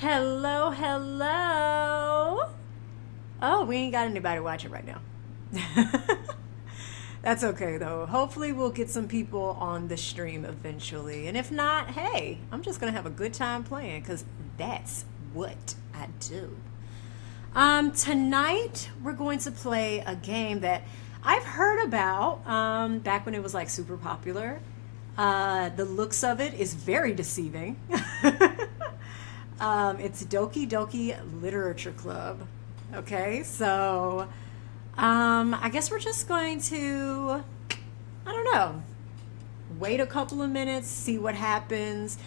Hello, hello. Oh, we ain't got anybody watching right now. That's okay though. Hopefully, we'll get some people on the stream eventually. And if not, hey, I'm just gonna have a good time playing because that's what I do. Tonight we're going to play a game that I've heard about back when it was like super popular. The looks of it is very deceiving. It's Doki Doki Literature Club. Okay, so I guess we're just going to, I don't know, wait a couple of minutes, see what happens,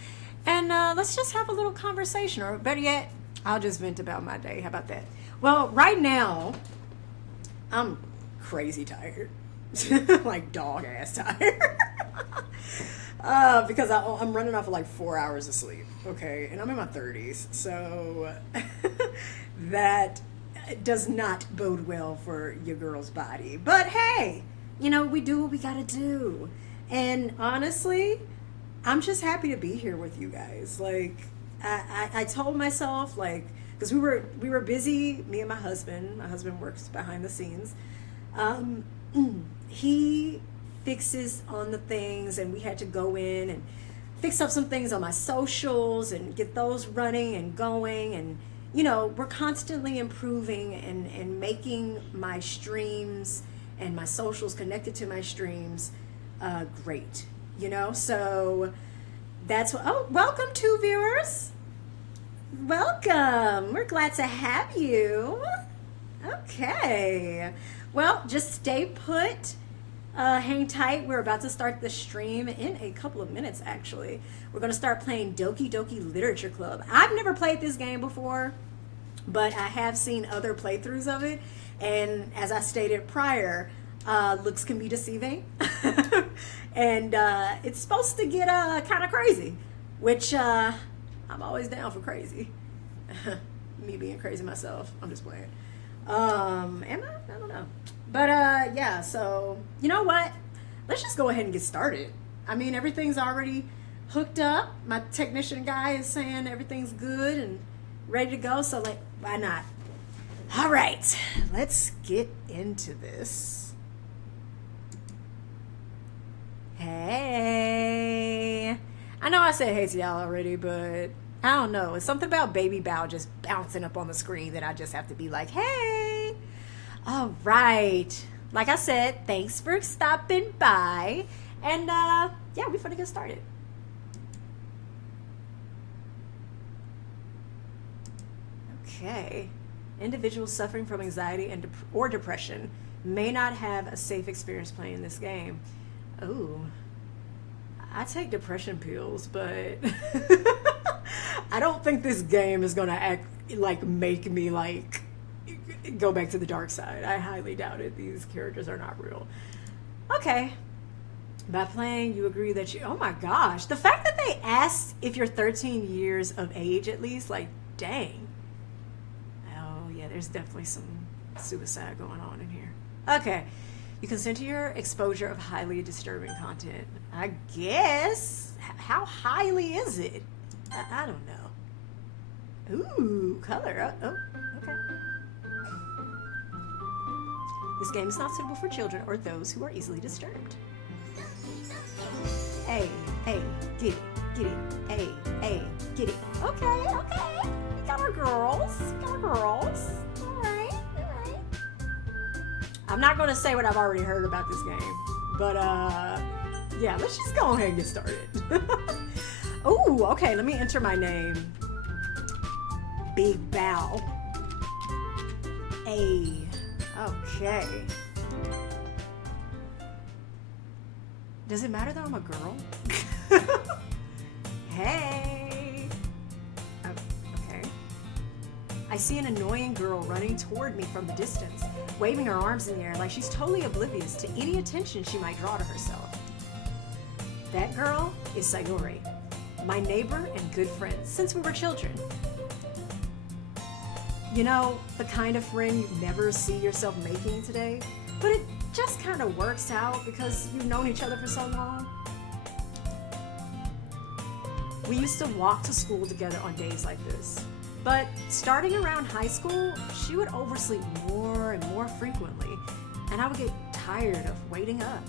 and let's just have a little conversation. Or better yet, I'll just vent about my day. How about that? Well, right now, I'm crazy tired. Like dog ass tired. Because I'm running off of like 4 hours of sleep, okay? And I'm in my 30s, so that does not bode well for your girl's body. But hey, we do what we gotta do. And honestly, I'm just happy to be here with you guys. Like, I told myself, like, because we were busy, me and my husband. My husband works behind the scenes. Um, he fixes on the things, and we had to go in and fix up some things on my socials and get those running and going. And we're constantly improving and making my streams and my socials connected to my streams great. So that's what. Oh, welcome, two viewers. Welcome. We're glad to have you. Okay, well, just stay put. Hang tight. We're about to start the stream in a couple of minutes, actually. We're going to start playing Doki Doki Literature Club. I've never played this game before, but I have seen other playthroughs of it. And as I stated prior, looks can be deceiving. And it's supposed to get kind of crazy, which I'm always down for crazy. Me being crazy myself. I'm just playing. Am I? I don't know. But yeah, so you know what? Let's just go ahead and get started. I mean, everything's already hooked up. My technician guy is saying everything's good and ready to go. So like, why not? All right, let's get into this. Hey, I know I said hey to y'all already, but I don't know. It's something about Baby Bow just bouncing up on the screen that I just have to be like, hey. All right. Like I said, thanks for stopping by. And yeah, we're gonna get started. Okay. Individuals suffering from anxiety and or depression may not have a safe experience playing this game. Ooh. I take depression pills, but I don't think this game is gonna make me like go back to the dark side. I highly doubt it. These characters are not real. Okay. By playing, you agree that you... Oh my gosh. The fact that they asked if you're 13 years of age at least, like, dang. Oh, yeah, there's definitely some suicide going on in here. Okay. You consent to your exposure of highly disturbing content. I guess. How highly is it? I don't know. Ooh, color. Oh, okay. This game is not suitable for children or those who are easily disturbed. Hey, get it, hey, get it. Okay, we got our girls, All right. I'm not gonna say what I've already heard about this game, but yeah, let's just go ahead and get started. Oh, okay, let me enter my name. Big Bow. A. Okay. Does it matter that I'm a girl? Hey. Okay. I see an annoying girl running toward me from the distance, waving her arms in the air like she's totally oblivious to any attention she might draw to herself. That girl is Sayori, my neighbor and good friend since we were children. You know, the kind of friend you never see yourself making today, but it just kind of works out because you've known each other for so long. We used to walk to school together on days like this. But starting around high school, she would oversleep more and more frequently, and I would get tired of waiting up.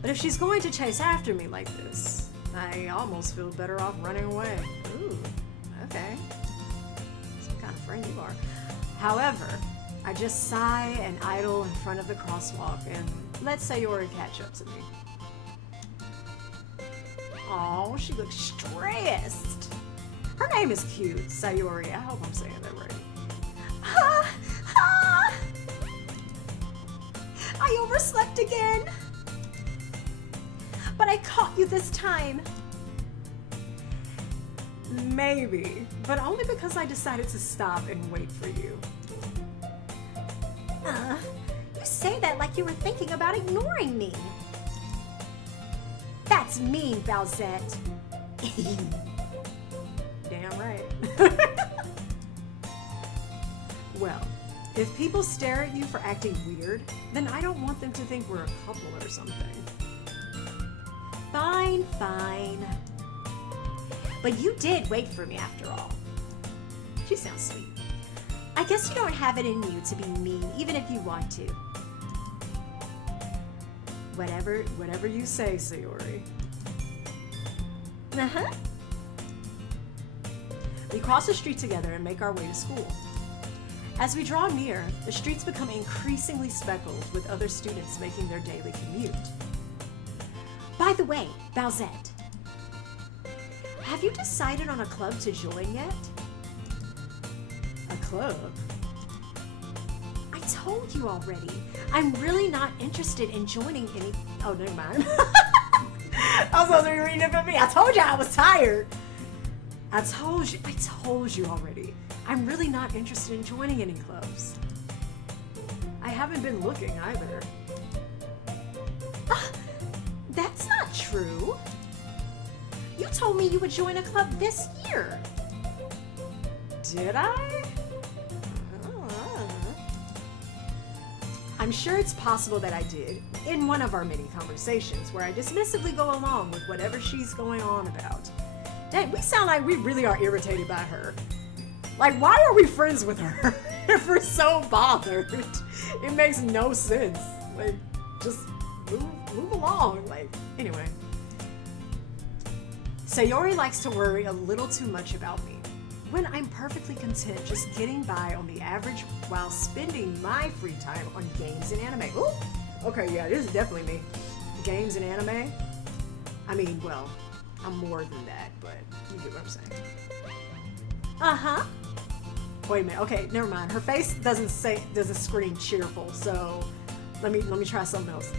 But if she's going to chase after me like this, I almost feel better off running away. Ooh, okay. Some kind of friend you are. However, I just sigh and idle in front of the crosswalk and let Sayori catch up to me. Oh, she looks stressed. Her name is cute, Sayori. I hope I'm saying that right. I overslept again. But I caught you this time. Maybe, but only because I decided to stop and wait for you. You say that like you were thinking about ignoring me. That's mean, Bowsette. Damn right. Well, if people stare at you for acting weird, then I don't want them to think we're a couple or something. Fine, fine. But you did wait for me after all. She sounds sweet. I guess you don't have it in you to be mean, even if you want to. Whatever you say, Sayori. Uh-huh. We cross the street together and make our way to school. As we draw near, the streets become increasingly speckled with other students making their daily commute. By the way, Bowsette, have you decided on a club to join yet? A club? I told you already. I'm really not interested in joining any... Oh, never mind. I was supposed to be reading it for me. I told you I was tired. I told you already. I'm really not interested in joining any clubs. I haven't been looking either. That's not true. You told me you would join a club this year. Did I? I'm sure it's possible that I did in one of our many conversations where I dismissively go along with whatever she's going on about. Dang, we sound like we really are irritated by her. Like, why are we friends with her if we're so bothered? It makes no sense. Like, just move along. Like, anyway. Sayori likes to worry a little too much about me, when I'm perfectly content just getting by on the average while spending my free time on games and anime. Ooh, okay, yeah, this is definitely me. Games and anime? I mean, well, I'm more than that, but you get what I'm saying. Uh-huh. Wait a minute, okay, never mind. Her face doesn't scream cheerful, so let me try something else.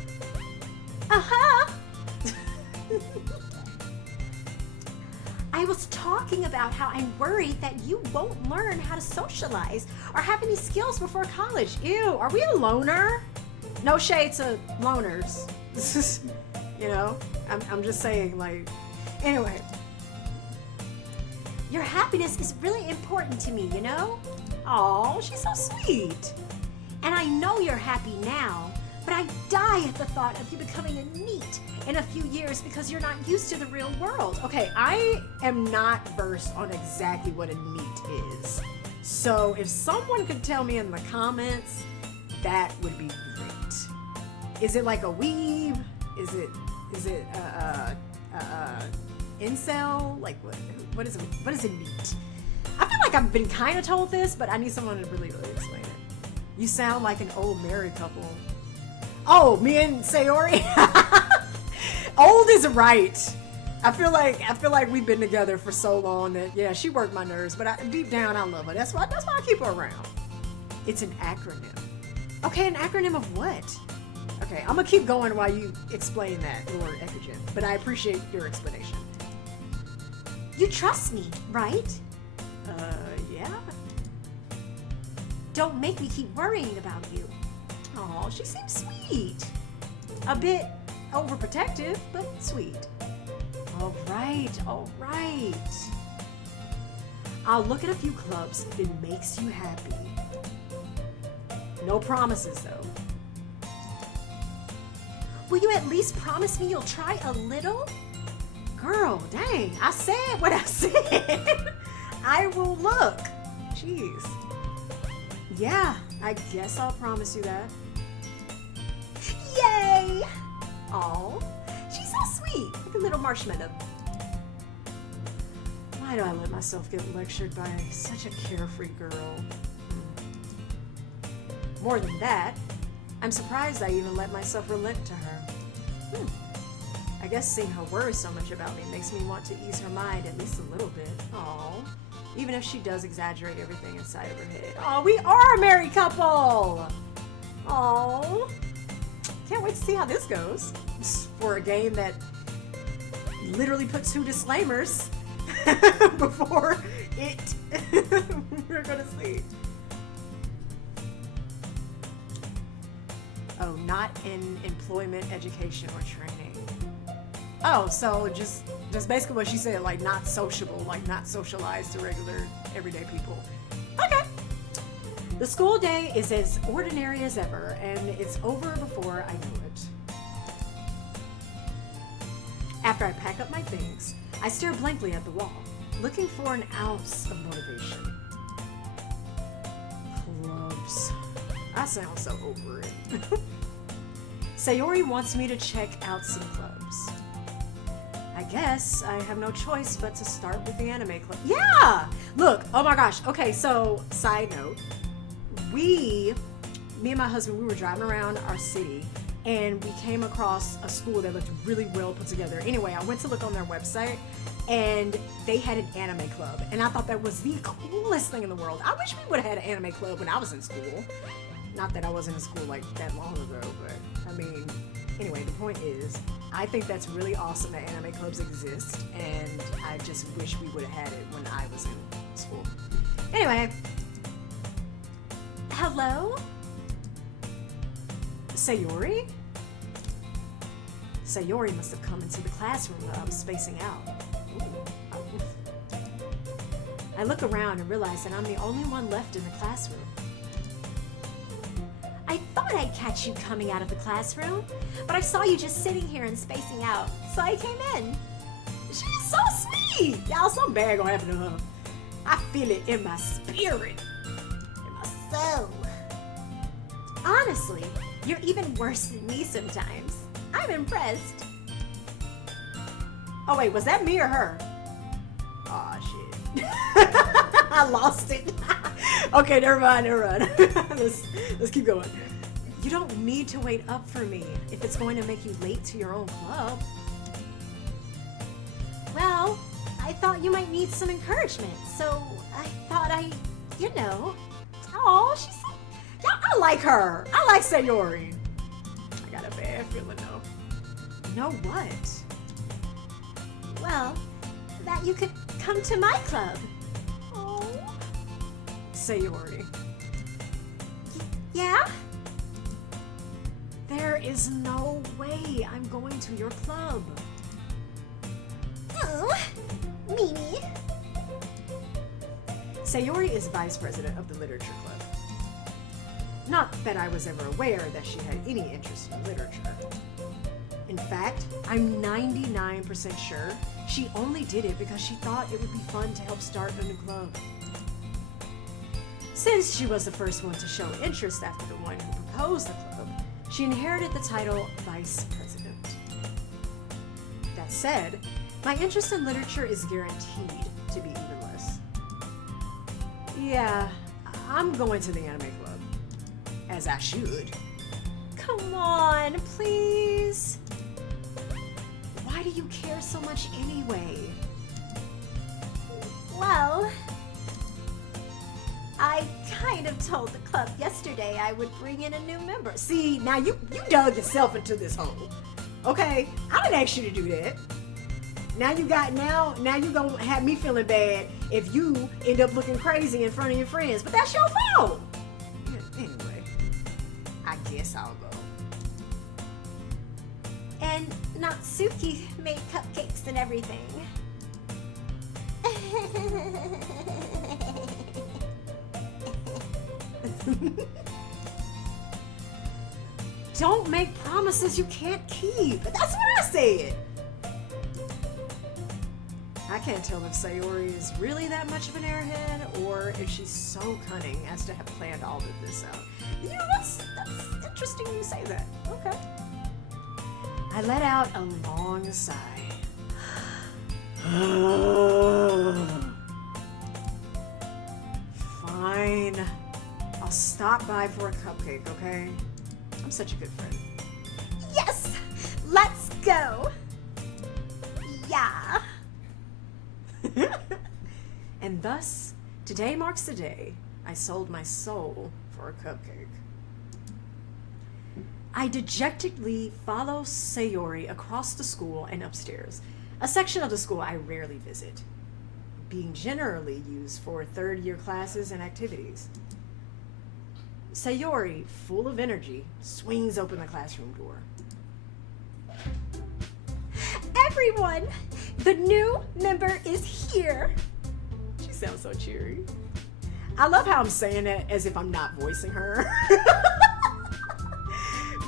Uh-huh. I was talking about how I'm worried that you won't learn how to socialize or have any skills before college. Ew, are we a loner? No shade to loners. You know, I'm just saying, like, anyway. Your happiness is really important to me, you know? Aw, she's so sweet. And I know you're happy now, but I die at the thought of you becoming a NEET in a few years because you're not used to the real world. Okay, I am not versed on exactly what a NEET is. So if someone could tell me in the comments, that would be great. Is it like a weeb? Is it incel? Like what is it? What is a NEET? I feel like I've been kind of told this, but I need someone to really explain it. You sound like an old married couple. Oh, me and Sayori? Old is right. I feel like we've been together for so long that, yeah, she worked my nerves, but deep down I love her. That's why I keep her around. It's an acronym. Okay, an acronym of what? Okay, I'm gonna keep going while you explain that, Lord Ecogen, but I appreciate your explanation. You trust me, right? Yeah. Don't make me keep worrying about you. Aw, she seems sweet. A bit overprotective, but sweet. All right. I'll look at a few clubs if it makes you happy. No promises, though. Will you at least promise me you'll try a little? Girl, dang, I said what I said. I will look. Jeez. Yeah, I guess I'll promise you that. Yay! Aw, she's so sweet, like a little marshmallow. Why do I let myself get lectured by such a carefree girl? More than that, I'm surprised I even let myself relent to her. I guess seeing her worry so much about me makes me want to ease her mind at least a little bit. Aw. Even if she does exaggerate everything inside of her head. Aw, we are a married couple! Aw. Can't wait to see how this goes. For a game that literally put 2 disclaimers before it. We're gonna see. Oh, not in employment, education, or training. Oh, so just basically what she said, like not sociable, like not socialized to regular everyday people. Okay. The school day is as ordinary as ever, and it's over before I know it. After I pack up my things, I stare blankly at the wall, looking for an ounce of motivation. Clubs. I sound so over it. Sayori wants me to check out some clubs. I guess I have no choice but to start with the anime club. Yeah! Look, oh my gosh. Okay, so side note. Me and my husband, we were driving around our city and we came across a school that looked really well put together. Anyway, I went to look on their website and they had an anime club. And I thought that was the coolest thing in the world. I wish we would have had an anime club when I was in school. Not that I wasn't in school like that long ago, but I mean, anyway, the point is, I think that's really awesome that anime clubs exist, and I just wish we would have had it when I was in school. Anyway. Hello? Sayori? Sayori must have come into the classroom while I was spacing out. Ooh. I look around and realize that I'm the only one left in the classroom. I thought I'd catch you coming out of the classroom, but I saw you just sitting here and spacing out, so I came in. She's so sweet! Y'all, something bad gonna happen to her. I feel it in my spirit. In my soul. Honestly, you're even worse than me sometimes. I'm impressed. Oh wait, was that me or her? Oh shit. I lost it. Okay, never mind. Let's keep going. You don't need to wait up for me if it's going to make you late to your own club. Well, I thought you might need some encouragement, so I thought Oh, she's so... Yeah, I like her. I like Sayori. I got a bad feeling though. You know what? Well, that you could come to my club. Oh. Sayori. Yeah? There is no way I'm going to your club. Oh, Mimi. Sayori is vice president of the literature club. Not that I was ever aware that she had any interest in literature. In fact, I'm 99% sure she only did it because she thought it would be fun to help start a new club. Since she was the first one to show interest after the one who proposed the club, she inherited the title vice president. That said, my interest in literature is guaranteed to be even less. Yeah, I'm going to the anime club. As I should. Come on, please. Why do you care so much anyway? Well, I kind of told the club yesterday I would bring in a new member. See, now you dug yourself into this hole. Okay, I didn't ask you to do that. Now you gonna have me feeling bad if you end up looking crazy in front of your friends, but that's your fault. Yeah, anyway, I guess I'll go. And Natsuki made cupcakes and everything. Don't make promises you can't keep. That's what I said. I can't tell if Sayori is really that much of an airhead or if she's so cunning as to have planned all of this out. You know, that's interesting you say that. Okay. I let out a long sigh. Fine. I'll stop by for a cupcake, okay? I'm such a good friend. Yes! Let's go! Yeah. And thus, today marks the day I sold my soul for a cupcake. I dejectedly follow Sayori across the school and upstairs, a section of the school I rarely visit, being generally used for third-year classes and activities. Sayori, full of energy, swings open the classroom door. Everyone, the new member is here. She sounds so cheery. I love how I'm saying it as if I'm not voicing her.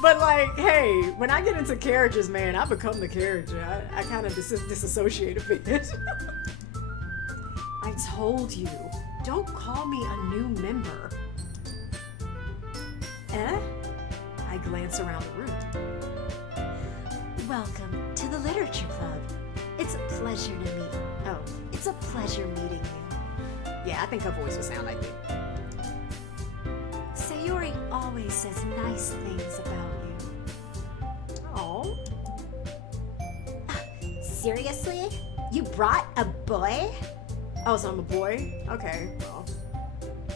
But like, hey, when I get into characters, man, I become the character. I kind of disassociate a bit. I told you, don't call me a new member. I glance around the room. Welcome to the Literature Club. It's a pleasure to meet. Oh, It's a pleasure meeting you. yeah, I think her voice would sound like it. Sayori always says nice things about you. Oh, Seriously? You brought a boy? oh, so I'm a boy? Okay, well,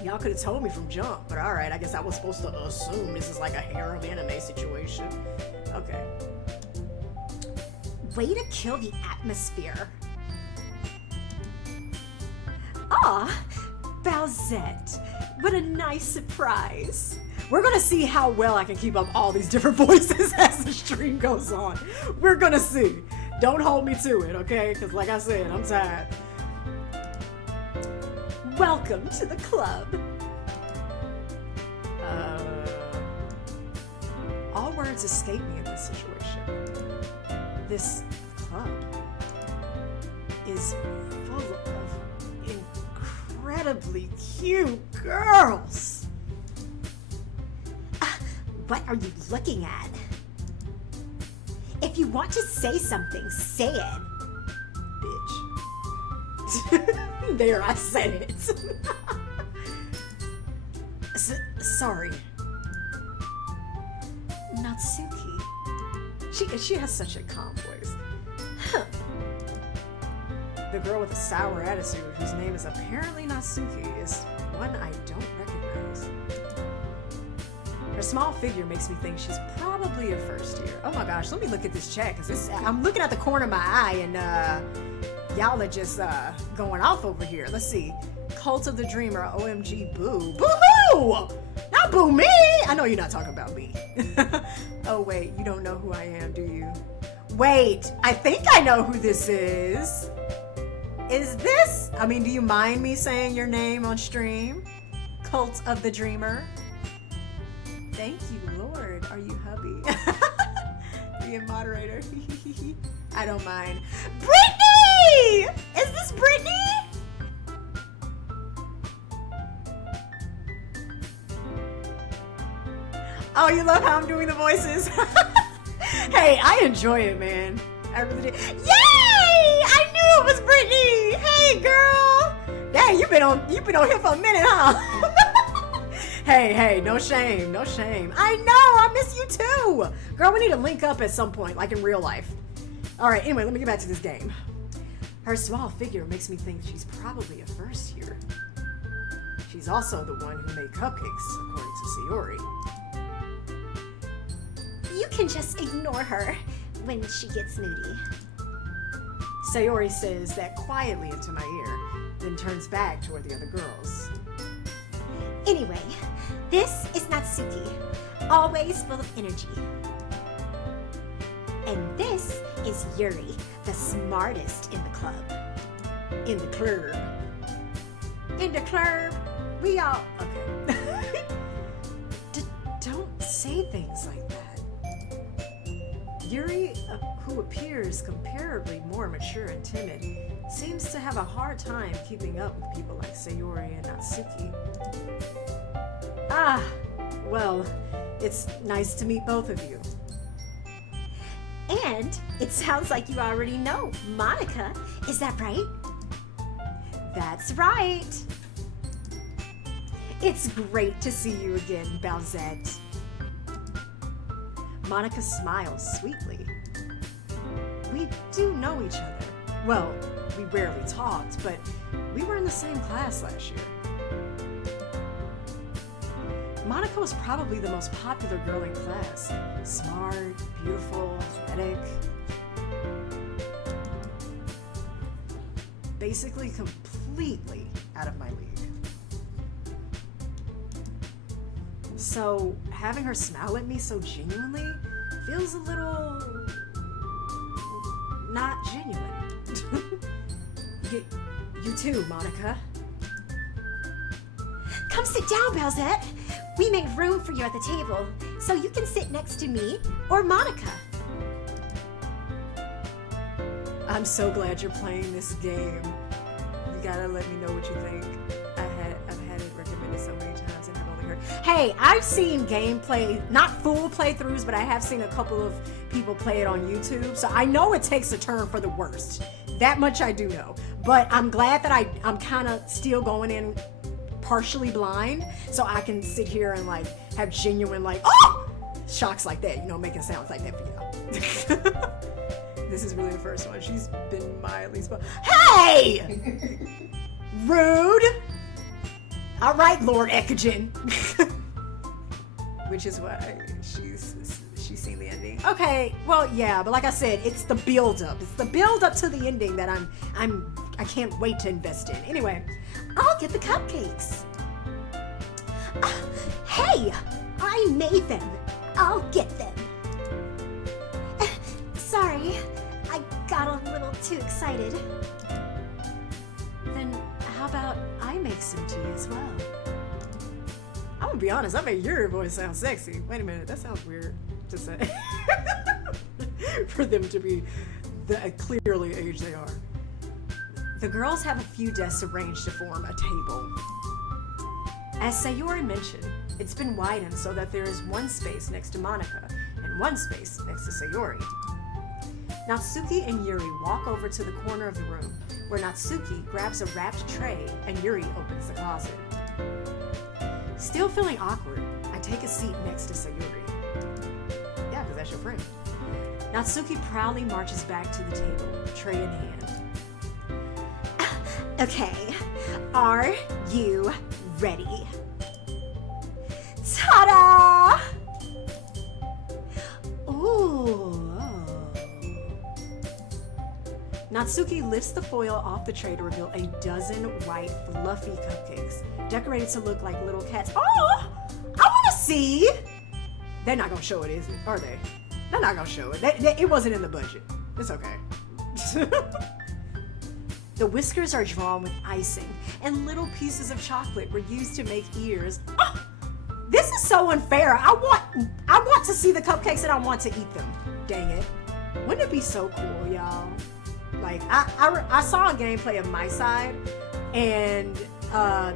y'all could have told me from jump, but all right, I guess I was supposed to assume this is like a harem anime situation. Okay. Way to kill the atmosphere. Aw, Bowsette. What a nice surprise. We're gonna see how well I can keep up all these different voices as the stream goes on. We're gonna see. Don't hold me to it, okay? Because like I said, I'm tired. Welcome to the club. All words escape me in this situation. This club is full of incredibly cute girls. What are you looking at? If you want to say something, say it. Bitch. There, I said it. Sorry. Natsuki. She has such a calm voice. The girl with a sour attitude, whose name is apparently Natsuki, is one I don't recognize. Her small figure makes me think she's probably a first year. Oh my gosh, let me look at this chat, because I'm looking at the corner of my eye, and y'all are just going off over here. Let's see. Cult of the Dreamer, OMG, boo. Boo-hoo! Not boo me! I know you're not talking about me. Oh wait, you don't know who I am, do you? Wait, I think I know who this is. Is this? I mean, do you mind me saying your name on stream? Cult of the Dreamer. Thank you, Lord. Are you hubby? Being moderator. I don't mind. Brittany! Is this Brittany? Oh, you love how I'm doing the voices? Hey, I enjoy it, man. I really do. Yay! I knew it was Brittany! Hey, girl! Dang, you've been on here for a minute, huh? Hey, no shame, no shame. I know, I miss you too. Girl, we need to link up at some point, like in real life. All right, anyway, let me get back to this game. Her small figure makes me think she's probably a first year. She's also the one who made cupcakes, according to Sayori. You can just ignore her when she gets moody. Sayori says that quietly into my ear, then turns back toward the other girls. Anyway, this is Natsuki, always full of energy. And this is Yuri, the smartest in the club. In the Clerb. In the Clerb. We all... Okay. Don't say things like that. Yuri, who appears comparably more mature and timid, seems to have a hard time keeping up with people like Sayori and Natsuki. Ah, well, it's nice to meet both of you. And it sounds like you already know Monica. Is that right? That's right. It's great to see you again, Bowsette. Monica smiles sweetly. We do know each other. Well, we rarely talked, but we were in the same class last year. Monica was probably the most popular girl in class. Smart, beautiful, athletic. Basically completely out of my league. So having her smile at me so genuinely feels a little not genuine. You too, Monica. Come sit down, Bowsette. We made room for you at the table, so you can sit next to me or Monica. I'm so glad you're playing this game. You gotta let me know what you think. I've had it recommended so many times and I've only heard. Hey, I've seen gameplay, not full playthroughs, but I have seen a couple of people play it on YouTube. So I know it takes a turn for the worst. That much I do know. But I'm glad that I'm kind of still going in partially blind, so I can sit here and like have genuine like shocks like that, making sounds like that for you. This is really the first one. She's been mildly Hey! Rude! All right, Lord Ekagen. Which is why she's seen the ending. Okay, well, yeah, but like I said, it's the build-up. It's the build-up to the ending that I can't wait to invest in. Anyway, I'll get the cupcakes. Hey, I made them. I'll get them. Sorry, I got a little too excited. then how about I make some tea as well? I'm gonna be honest, I made your voice sound sexy. Wait a minute, that sounds weird to say. For them to be the clearly age they are. The girls have a few desks arranged to form a table. As Sayori mentioned, it's been widened so that there is one space next to Monica and one space next to Sayori. Natsuki and Yuri walk over to the corner of the room, where Natsuki grabs a wrapped tray and Yuri opens the closet. Still feeling awkward, I take a seat next to Sayori. Yeah, because that's your friend. Natsuki proudly marches back to the table, tray in hand. Okay, are you ready? Ta-da! Ooh. Natsuki lifts the foil off the tray to reveal a dozen white, fluffy cupcakes, decorated to look like little cats. Oh, I want to see. They're not gonna show it, is it? Are they? They're not gonna show it. It wasn't in the budget. It's okay. The whiskers are drawn with icing, and little pieces of chocolate were used to make ears. Oh, this is so unfair. I want to see the cupcakes and I want to eat them. Dang it. Wouldn't it be so cool, y'all? Like, I saw a gameplay of My Side, and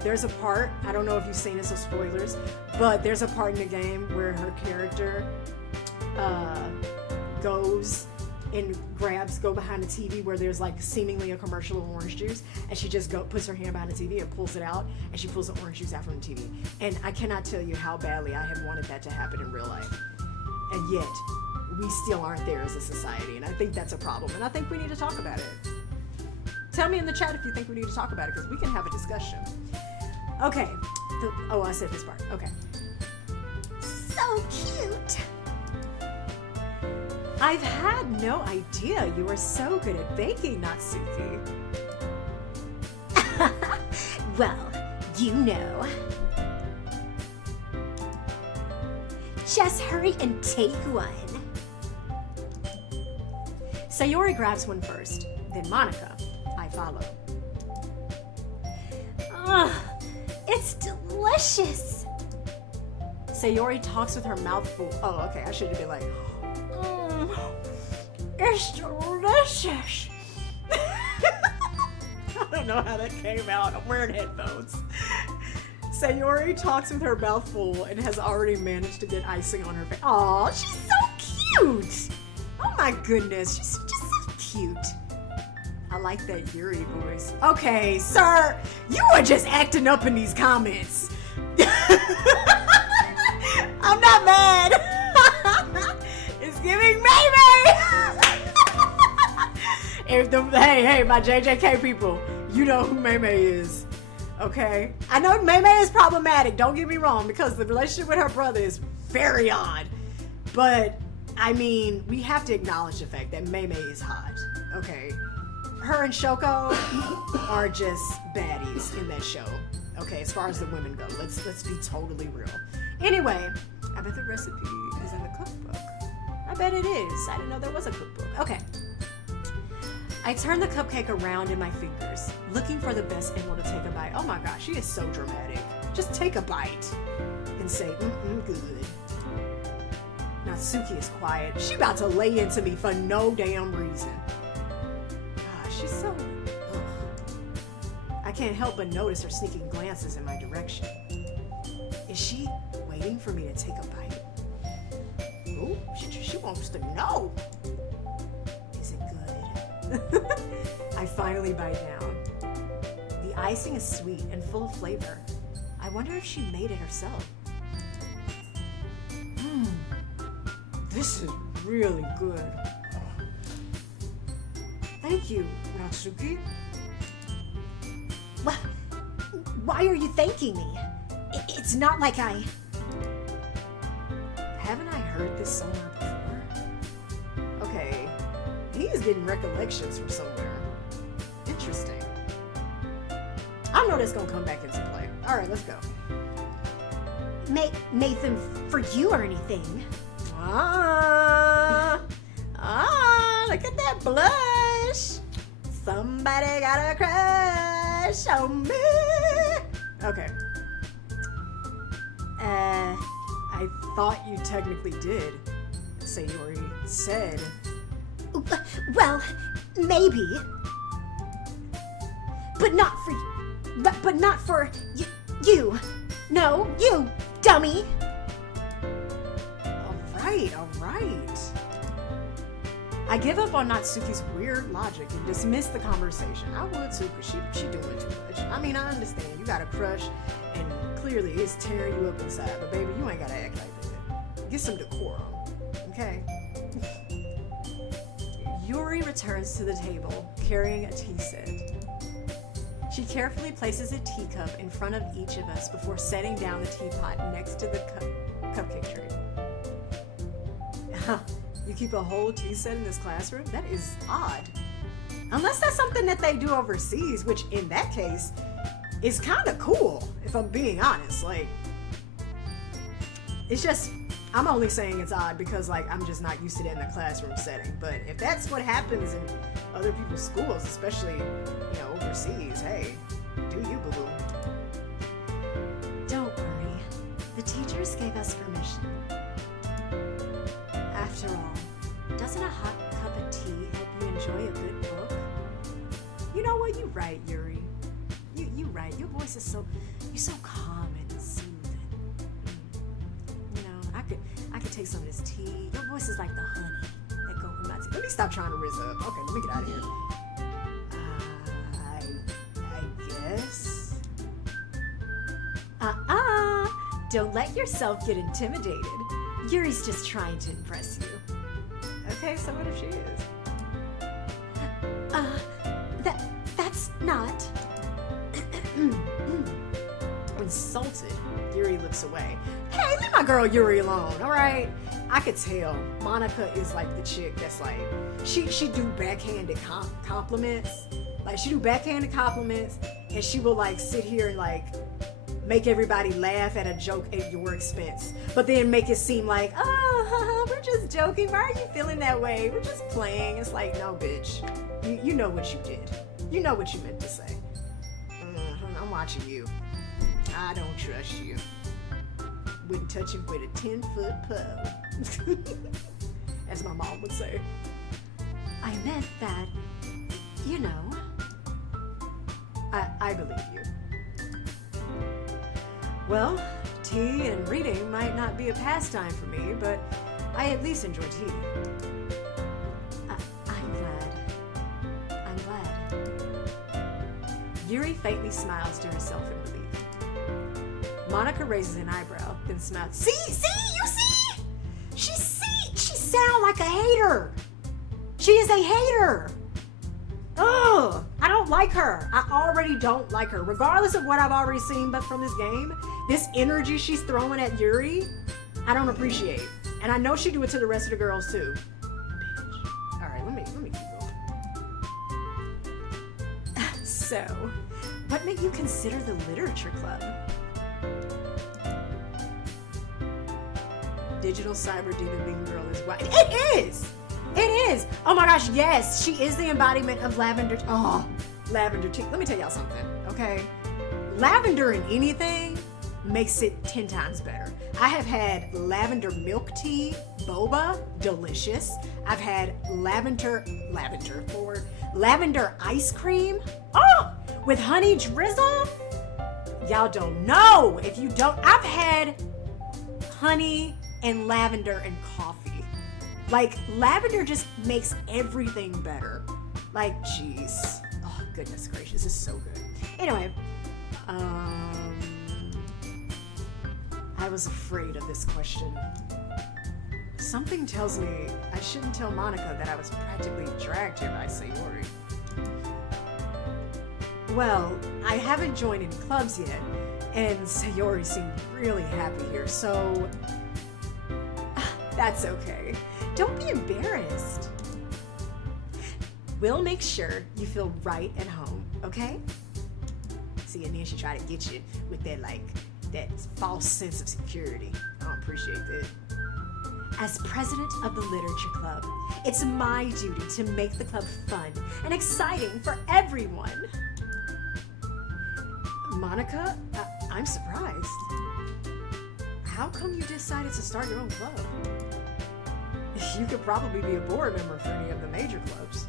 there's a part, I don't know if you've seen it, so spoilers, but there's a part in the game where her character goes and go behind the TV where there's like seemingly a commercial of orange juice, and she just puts her hand behind the TV and pulls it out, and she pulls the orange juice out from the TV. And I cannot tell you how badly I have wanted that to happen in real life. And yet, we still aren't there as a society, and I think that's a problem, and I think we need to talk about it. Tell me in the chat if you think we need to talk about it, because we can have a discussion. Okay. I said this part. Okay. So cute. I've had no idea you were so good at baking, Natsuki. Well, you know. Just hurry and take one. Sayori grabs one first, then Monica. I follow. Ugh, it's delicious. Sayori talks with her mouth full. Oh, okay, I should have been like, It's delicious. I don't know how that came out. I'm wearing headphones. Sayori talks with her mouth full and has already managed to get icing on her face. Aw, she's so cute. Oh my goodness, she's just so cute. I like that Yuri voice. Okay, sir, you are just acting up in these comments. I'm not mad. It's giving Mei. Hey, my JJK people, you know who Mei is. Okay? I know Mei is problematic, don't get me wrong, because the relationship with her brother is very odd. But, I mean, we have to acknowledge the fact that Mei is hot. Okay? Her and Shoko are just baddies in that show. Okay, as far as the women go. Let's be totally real. Anyway, I bet the recipe is in the cookbook. I bet it is. I didn't know there was a cookbook. Okay. I turn the cupcake around in my fingers, looking for the best angle to take a bite. Oh my gosh, she is so dramatic. Just take a bite and say, good. Natsuki is quiet. She about to lay into me for no damn reason. Gosh, she's so... Ugh. I can't help but notice her sneaking glances in my direction. Is she waiting for me to take a bite? Ooh, she wants to know. Is it good? I finally bite down. The icing is sweet and full of flavor. I wonder if she made it herself. This is really good. Thank you, Natsuki. Why are you thanking me? It's not like I... Haven't I heard this somewhere before? Okay, he's getting recollections from somewhere. Interesting. I know that's gonna come back into play. All right, let's go. Nathan, for you or anything. Look at that blush. Somebody got a crush on me. Okay. I thought you technically did. Sayori said. Well, maybe. But not for you. But not for you. No, you, dummy. All right. I give up on Natsuki's weird logic and dismiss the conversation. I would too, because she doing too much. I mean, I understand. You got a crush, and clearly it's tearing you up inside. But baby, you ain't gotta act like that. Get some decorum, okay? Yuri returns to the table, carrying a tea set. She carefully places a teacup in front of each of us before setting down the teapot next to the cupcake tray. You keep a whole tea set in this classroom? That is odd. Unless that's something that they do overseas, which in that case is kind of cool, if I'm being honest. Like, it's just, I'm only saying it's odd because, like, I'm just not used to that in the classroom setting. But if that's what happens in other people's schools, especially, you know, overseas, hey, do you, boo-boo. Don't worry. The teachers gave us permission. After all, doesn't a hot cup of tea help you enjoy a good book? You know what? You're right, Yuri. You're right. Your voice is you're so calm and soothing. You know, I could take some of this tea. Your voice is like the honey that go in my tea. Let me stop trying to rizz up. Okay, let me get out of here. I guess. Don't let yourself get intimidated. Yuri's just trying to impress you. Okay, so what if she is? That's not... Insulted, Yuri looks away. Hey, leave my girl Yuri alone, alright? I could tell Monica is like the chick that's like, she do backhanded compliments. Like, she do backhanded compliments, and she will like sit here and like make everybody laugh at a joke at your expense, but then make it seem like, oh, we're just joking. Why are you feeling that way? We're just playing. It's like, no, bitch. You know what you did. You know what you meant to say. I'm watching you. I don't trust you. Wouldn't touch you with a 10-foot pole. As my mom would say. I meant that, you know. I believe you. Well, tea and reading might not be a pastime for me, but I at least enjoy tea. I'm glad. I'm glad. Yuri faintly smiles to herself in relief. Monica raises an eyebrow, then smiles. See, you see? She sound like a hater. She is a hater. Ugh, I don't like her. I already don't like her. Regardless of what I've already seen but from this game, this energy she's throwing at Yuri, I don't appreciate. And I know she do it to the rest of the girls too. Bitch. All right, let me keep going. So, what made you consider the literature club? Digital cyber demon being girl is white. It is! It is! Oh my gosh, yes! She is the embodiment of lavender. Oh, Lavender tea. Let me tell y'all something, okay? Lavender in anything makes it 10 times better. I have had lavender milk tea, boba, delicious. I've had lavender ice cream, oh, with honey drizzle. Y'all don't know. If you don't, I've had honey and lavender and coffee. Like, lavender just makes everything better. Like, jeez. Oh, goodness gracious, this is so good. anyway. I was afraid of this question. Something tells me I shouldn't tell Monica that I was practically dragged here by Sayori. Well, I haven't joined any clubs yet, and Sayori seemed really happy here, so that's okay. Don't be embarrassed. We'll make sure you feel right at home, okay? See, and then she tried to get you with that, that false sense of security. I don't appreciate that. As president of the Literature Club, it's my duty to make the club fun and exciting for everyone. Monica, I'm surprised. How come you decided to start your own club? You could probably be a board member for any of the major clubs.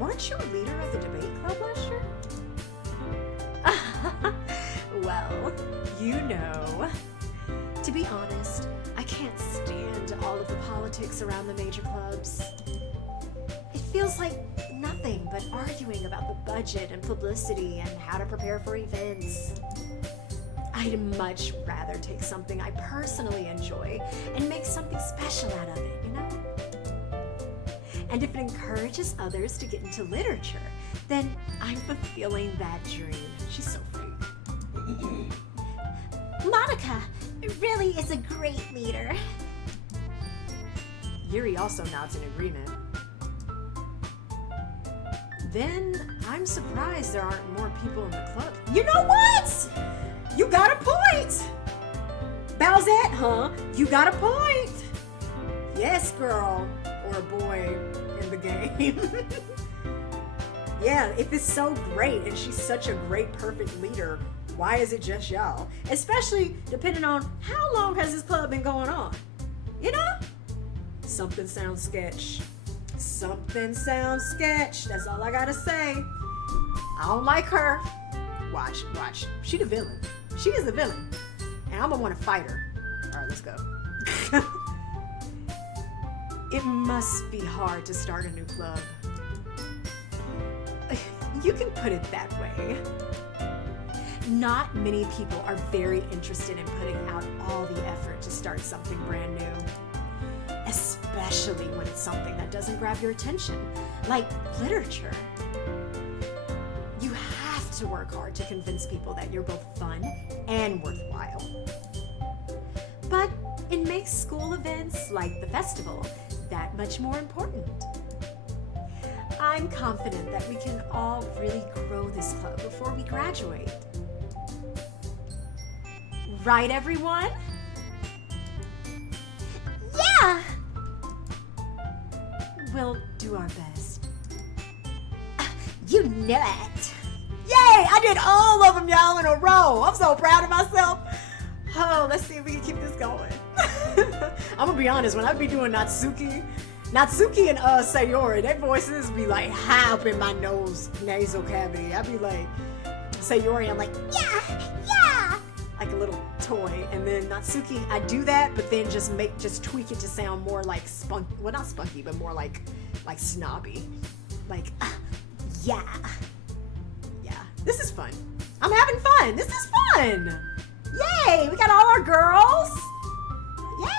Weren't you a leader of the debate club last year? Well, you know. To be honest, I can't stand all of the politics around the major clubs. It feels like nothing but arguing about the budget and publicity and how to prepare for events. I'd much rather take something I personally enjoy and make something special out of it, you know? And if it encourages others to get into literature, then I'm fulfilling that dream. She's so fake. Monica really is a great leader. Yuri also nods in agreement. Then I'm surprised there aren't more people in the club. You know what? You got a point. Bowsette, huh? You got a point. Yes, girl, or boy in the game. Yeah, if it's so great and she's such a great, perfect leader, why is it just y'all? Especially depending on how long has this club been going on. You know? Something sounds sketch. Something sounds sketch. That's all I gotta say. I don't like her. Watch. She the villain. She is the villain. And I'm gonna wanna fight her. Alright, let's go. It must be hard to start a new club. You can put it that way. Not many people are very interested in putting out all the effort to start something brand new. Especially when it's something that doesn't grab your attention, like literature. You have to work hard to convince people that you're both fun and worthwhile. But it makes school events like the festival that much more important. I'm confident that we can all really grow this club before we graduate. Right, everyone? Yeah! We'll do our best. You know it! Yay! I did all of them, y'all, in a row. I'm so proud of myself. Oh, let's see if we can keep this going. I'm gonna be honest, when I be doing Natsuki Natsuki and Sayori, their voices be like high up in my nasal cavity. I be like, Sayori, I'm like, yeah, like a little toy. And then Natsuki, I do that, but then just tweak it to sound more like spunky. Well, not spunky, but more like snobby. Like, yeah. This is fun. I'm having fun. This is fun. Yay, we got all our girls.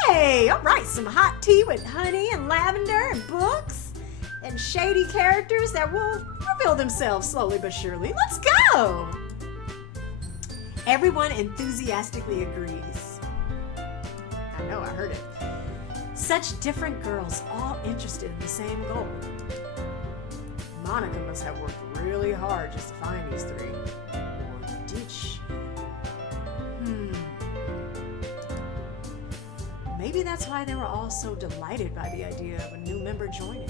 Yay! All right, some hot tea with honey and lavender and books and shady characters that will reveal themselves slowly but surely. Let's go! Everyone enthusiastically agrees. I know, I heard it. Such different girls, all interested in the same goal. Monica must have worked really hard just to find these three. Or did she? Maybe that's why they were all so delighted by the idea of a new member joining.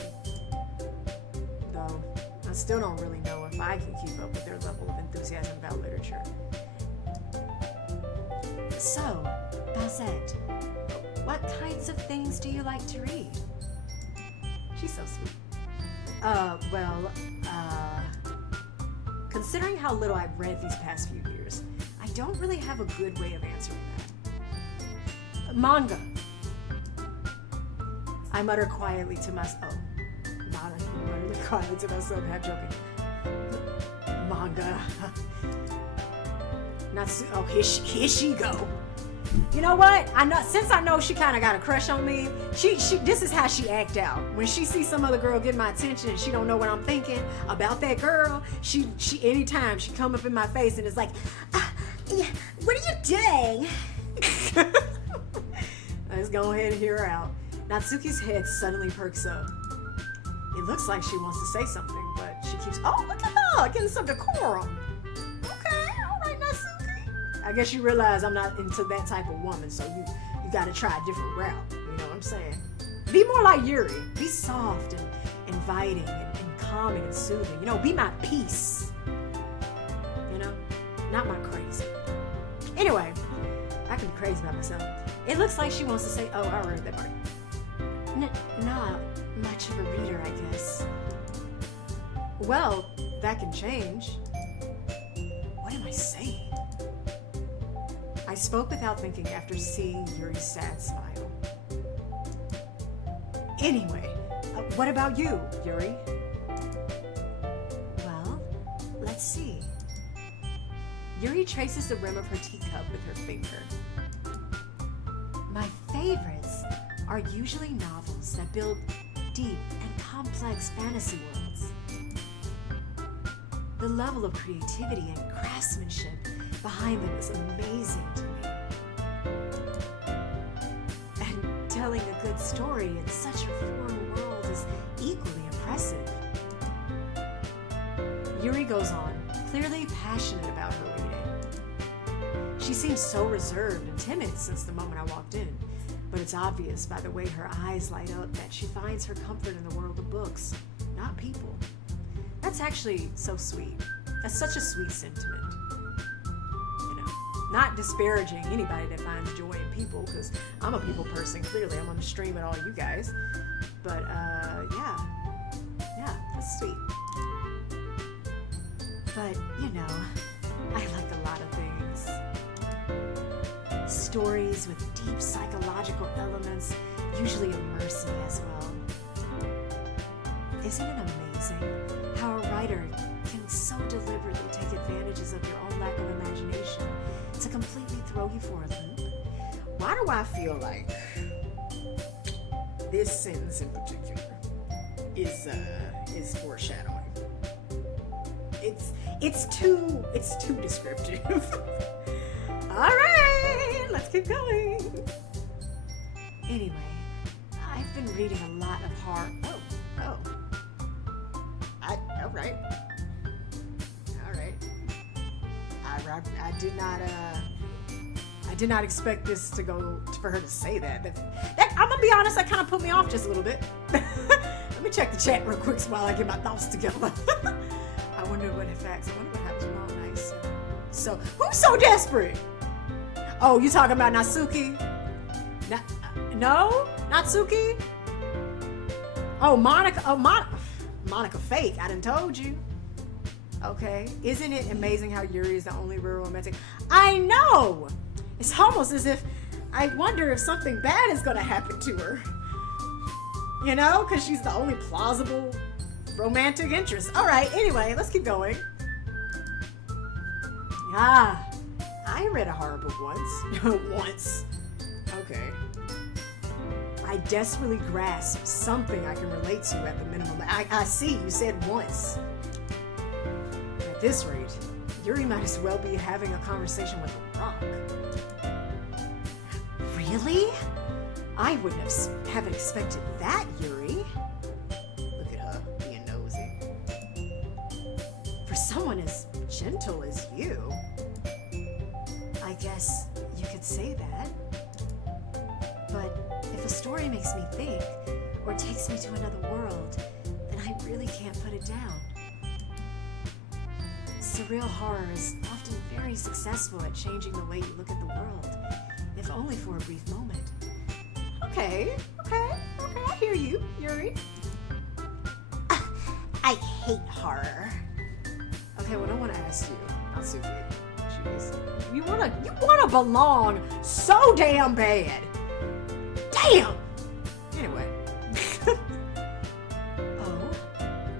Though, I still don't really know if I can keep up with their level of enthusiasm about literature. So, Basette, what kinds of things do you like to read? She's so sweet. Considering how little I've read these past few years, I don't really have a good way of answering that. Manga. I mutter quietly to myself. Muttering quietly to myself, half joking. Manga. Here she go. You know what? Since I know she kind of got a crush on me. This is how she act out. When she sees some other girl get my attention and she don't know what I'm thinking about that girl, she anytime she come up in my face and is like, yeah, what are you doing? Let's go ahead and hear her out. Natsuki's head suddenly perks up. It looks like she wants to say something, but she keeps, oh, look at her, getting some decorum. Okay, all right, Natsuki. I guess you realize I'm not into that type of woman, so you gotta try a different route. You know what I'm saying? Be more like Yuri. Be soft and inviting and calming and soothing. You know, be my peace. You know, not my crazy. Anyway, I can be crazy about myself. It looks like she wants to say, oh, I read that part. Not much of a reader, I guess. Well, that can change. What am I saying? I spoke without thinking after seeing Yuri's sad smile. Anyway, what about you, Yuri? Well, let's see. Yuri traces the rim of her teacup with her finger. My favorites are usually novels that build deep and complex fantasy worlds. The level of creativity and craftsmanship behind them is amazing to me. And telling a good story in such a foreign world is equally impressive. Yuri goes on, clearly passionate about her reading. She seems so reserved and timid since the moment I walked in. But it's obvious by the way her eyes light up that she finds her comfort in the world of books, not people. That's actually so sweet. That's such a sweet sentiment. You know, not disparaging anybody that finds joy in people, because I'm a people person, clearly. I'm on the stream at all you guys. But, yeah, that's sweet. But, you know, I like a lot of things. Stories with deep psychological elements usually immerse me as well. Isn't it amazing how a writer can so deliberately take advantages of your own lack of imagination to completely throw you for a loop? Why do I feel like this sentence in particular is foreshadowing? It's too descriptive. All right, let's keep going. Anyway, I've been reading a lot of hard. All right. I did not expect this to go for her to say that. I'm gonna be honest, that kind of put me off just a little bit. Let me check the chat real quick while I get my thoughts together. I wonder what happens tomorrow night. So who's so desperate? Oh, you talking about Natsuki? No, Natsuki. Oh, Monica fake. I done told you. Okay. Isn't it amazing how Yuri is the only real romantic? I know! It's almost as if I wonder if something bad is gonna happen to her. You know? Because she's the only plausible romantic interest. Alright, anyway, let's keep going. Ah, I read a horror book once. Once. Okay. I desperately grasp something I can relate to at the minimum. I see, you said once. At this rate, Yuri might as well be having a conversation with a rock. Really? I wouldn't haven't expected that, Yuri. Look at her, being nosy. For someone as gentle as you, I guess you could say that. But if a story makes me think, or takes me to another world, then I really can't put it down. Surreal horror is often very successful at changing the way you look at the world, if only for a brief moment. Okay, I hear you, Yuri. I hate horror. Okay, well, I want to ask you, Natsuki. Jeez, you wanna belong so damn bad. Damn. Anyway. Oh,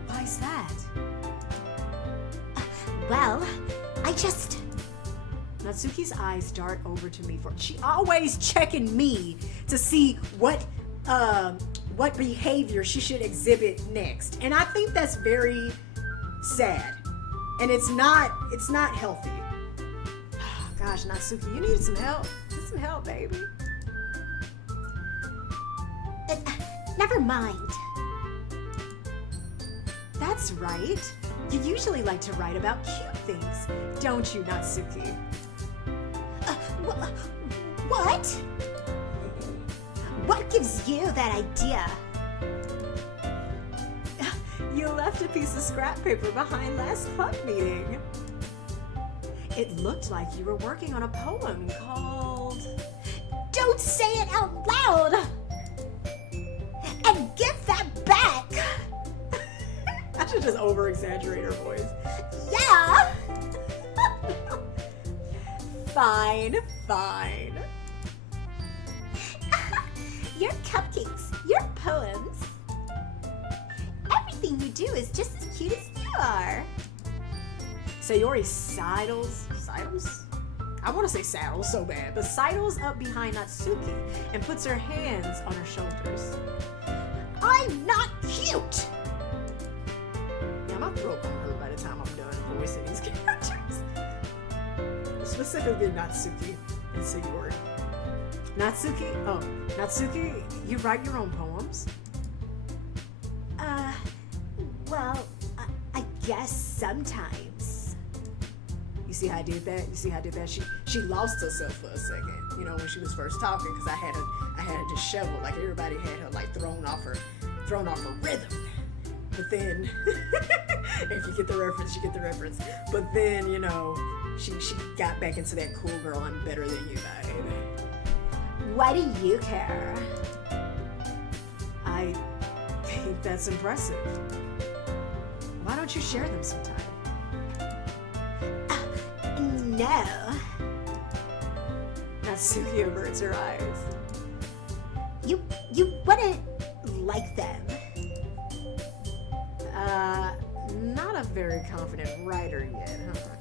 why's that? Well, I just... Natsuki's eyes dart over to me for she always checking me to see what behavior she should exhibit next. And I think that's very sad. And it's not healthy. Oh, gosh, Natsuki, you need some help. Need some help, baby. Never mind. That's right. You usually like to write about cute things, don't you, Natsuki? What? What gives you that idea? You left a piece of scrap paper behind last club meeting. It looked like you were working on a poem called... Don't say it out loud! And give that back! I should just over-exaggerate her voice. Yeah! Fine. Your cupcakes, your poems. Everything you do is just as cute as you are. Sayori sidles? I want to say saddles so bad, but sidles up behind Natsuki and puts her hands on her shoulders. I'm not cute! Yeah, my throat gonna hurt by the time I'm done voicing these characters. Specifically Natsuki and Sayori. Natsuki, you write your own poems? Well, I guess sometimes. You see how I did that? She lost herself for a second, you know, when she was first talking, because I had her disheveled, like everybody had her like thrown off her rhythm. But then, if you get the reference, you get the reference. But then, you know, she got back into that cool girl, I'm better than you vibe. Why do you care? I think that's impressive. Why don't you share them sometime? No. Natsuki averts her eyes. You wouldn't like them. Not a very confident writer yet, huh?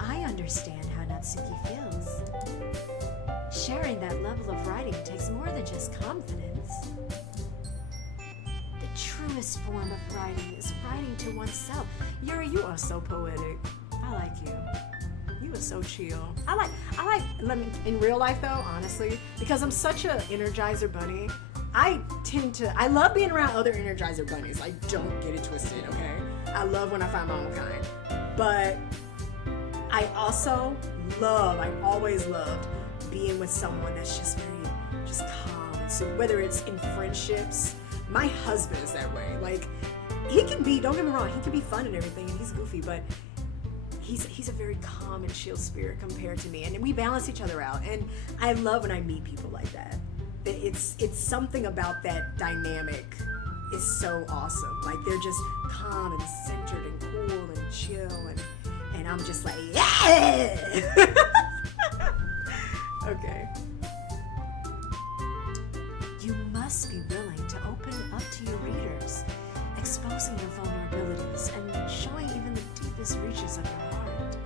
I understand how Natsuki feels. Sharing that level of writing takes more than just confidence. The truest form of writing is writing to oneself. Yuri, you are so poetic. I like you. You are so chill. I like, in real life though, honestly, because I'm such a Energizer bunny, I love being around other Energizer bunnies. Like, don't get it twisted, okay? I love when I find my own kind. But I also I've always loved being with someone that's just calm. And so whether it's in friendships, my husband is that way. Like, he can be, don't get me wrong, he can be fun and everything, and he's goofy, but he's a very calm and chill spirit compared to me, and we balance each other out. And I love when I meet people like that. It's something about that dynamic is so awesome. Like, they're just calm and centered and cool and chill, and I'm just like, yeah! Okay. You must be willing to open up to your readers, exposing your vulnerabilities and showing even the deepest reaches of your heart.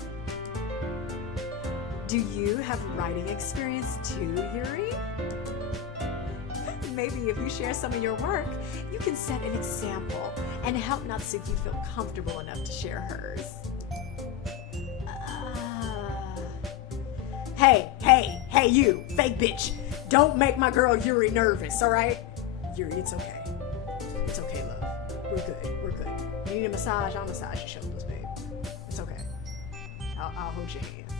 Do you have writing experience too, Yuri? Maybe if you share some of your work, you can set an example and help Natsuki feel comfortable enough to share hers. Hey, you, fake bitch. Don't make my girl Yuri nervous, all right? Yuri, it's okay. It's okay, love. We're good. You need a massage? I'll massage your shoulders, babe. It's okay. I'll hold your hand.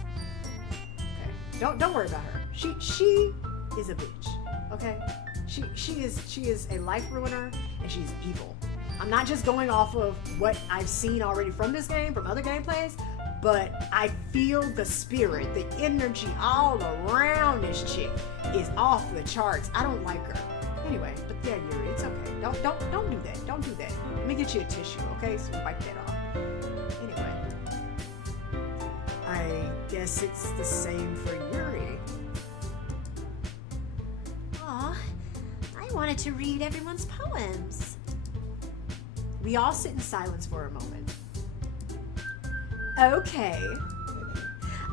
Okay. Don't worry about her. She is a bitch, okay? She is a life ruiner, and she's evil. I'm not just going off of what I've seen already from this game, from other gameplays, but I feel the spirit, the energy all around this chick is off the charts. I don't like her. Anyway, but yeah, Yuri, it's okay. Don't do that. Don't do that. Let me get you a tissue, okay? So wipe that off. Anyway, I guess it's the same for Yuri. Aw, I wanted to read everyone's poems. We all sit in silence for a moment. Okay.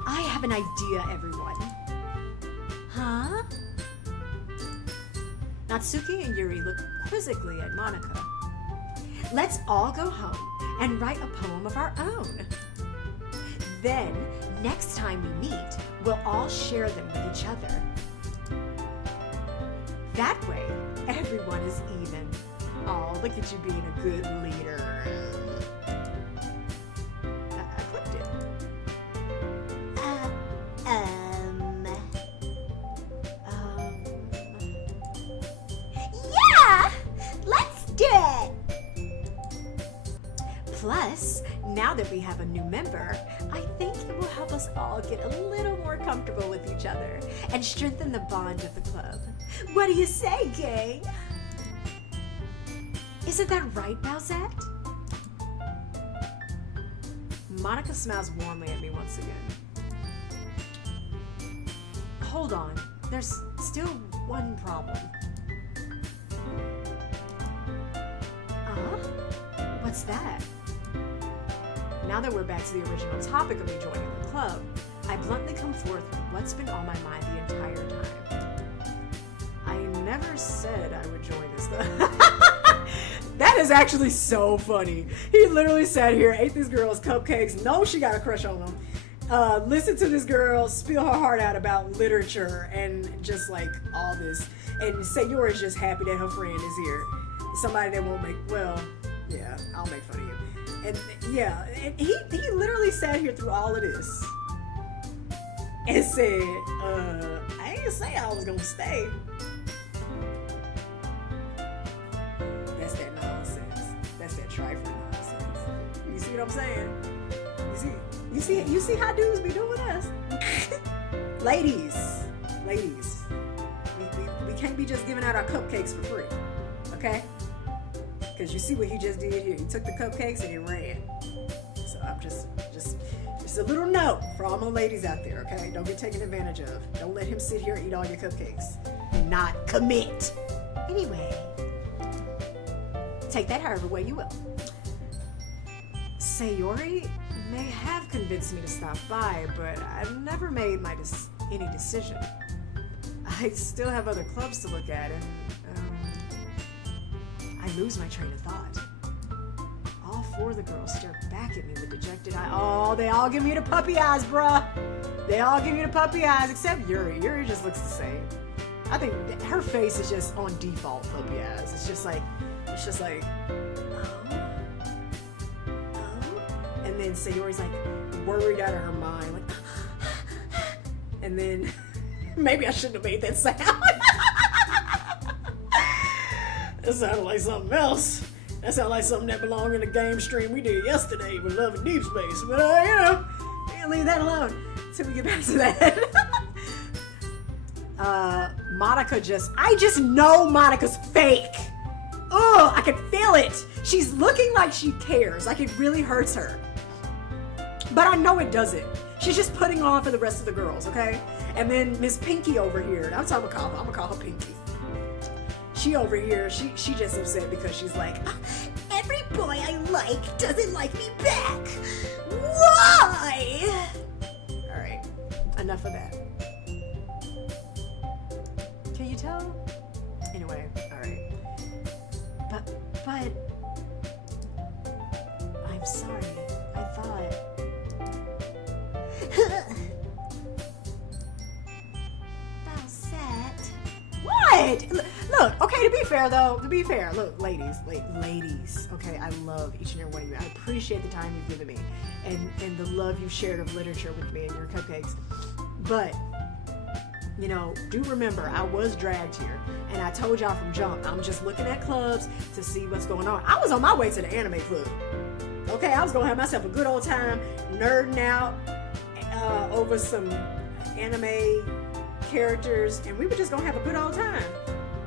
I have an idea, everyone. Huh? Natsuki and Yuri look quizzically at Monica. Let's all go home and write a poem of our own. Then, next time we meet, we'll all share them with each other. That way, everyone is even. Oh, look at you being a good leader. I clicked it. Yeah! Let's do it! Plus, now that we have a new member, I think it will help us all get a little more comfortable with each other and strengthen the bond of the club. What do you say, gang? Isn't that right, Bowsette? Monica smiles warmly at me once again. Hold on, there's still one problem. What's that? Now that we're back to the original topic of me joining the club, I bluntly come forth with what's been on my mind the entire time. I never said I would join this club. That is actually so funny. He literally sat here, ate this girl's cupcakes, knows she got a crush on him, listened to this girl spill her heart out about literature and just like all this. And Sayori is just happy that her friend is here. Somebody that won't make, well, yeah, I'll make fun of you. And yeah, and he literally sat here through all of this and said, I didn't say I was gonna stay. That's that nonsense. That's that trifling nonsense. You see what I'm saying? You see how dudes be doing us? Ladies, we can't be just giving out our cupcakes for free, okay? Because you see what he just did here. He took the cupcakes and he ran. So I'm just a little note for all my ladies out there, okay? Don't get taken advantage of. Don't let him sit here and eat all your cupcakes and not commit. Anyway, take that however way you will. Sayori may have convinced me to stop by, but I've never made any decision. I still have other clubs to look at, and I lose my train of thought. All four of the girls stare back at me with dejected eyes. Oh, they all give me the puppy eyes, bruh. They all give me the puppy eyes, except Yuri. Yuri just looks the same. I think her face is just on default puppy eyes. It's just like, oh. And then Sayori's like worried out of her mind, like, and then maybe I shouldn't have made that sound. That sounded like something else. That sounded like something that belonged in the game stream we did yesterday with Love in Deep Space. But, we can leave that alone until we get back to that. Monica I just know Monica's fake. I can feel it. She's looking like she cares, like it really hurts her. But I know it doesn't. She's just putting on for the rest of the girls, okay? And then Miss Pinky over here, that's what I'm gonna call her Pinky. She over here, she just upset because she's like, every boy I like doesn't like me back. Why? All right, enough of that. Can you tell? Anyway, all right. But I'm sorry. I thought. Bowsette. What? Look, okay, to be fair, look, ladies, okay, I love each and every one of you. I appreciate the time you've given me and the love you've shared of literature with me and your cupcakes. But, you know, do remember, I was dragged here, and I told y'all from jump, I'm just looking at clubs to see what's going on. I was on my way to the anime club. Okay, I was gonna have myself a good old time nerding out over some anime characters, and we were just gonna have a good old time.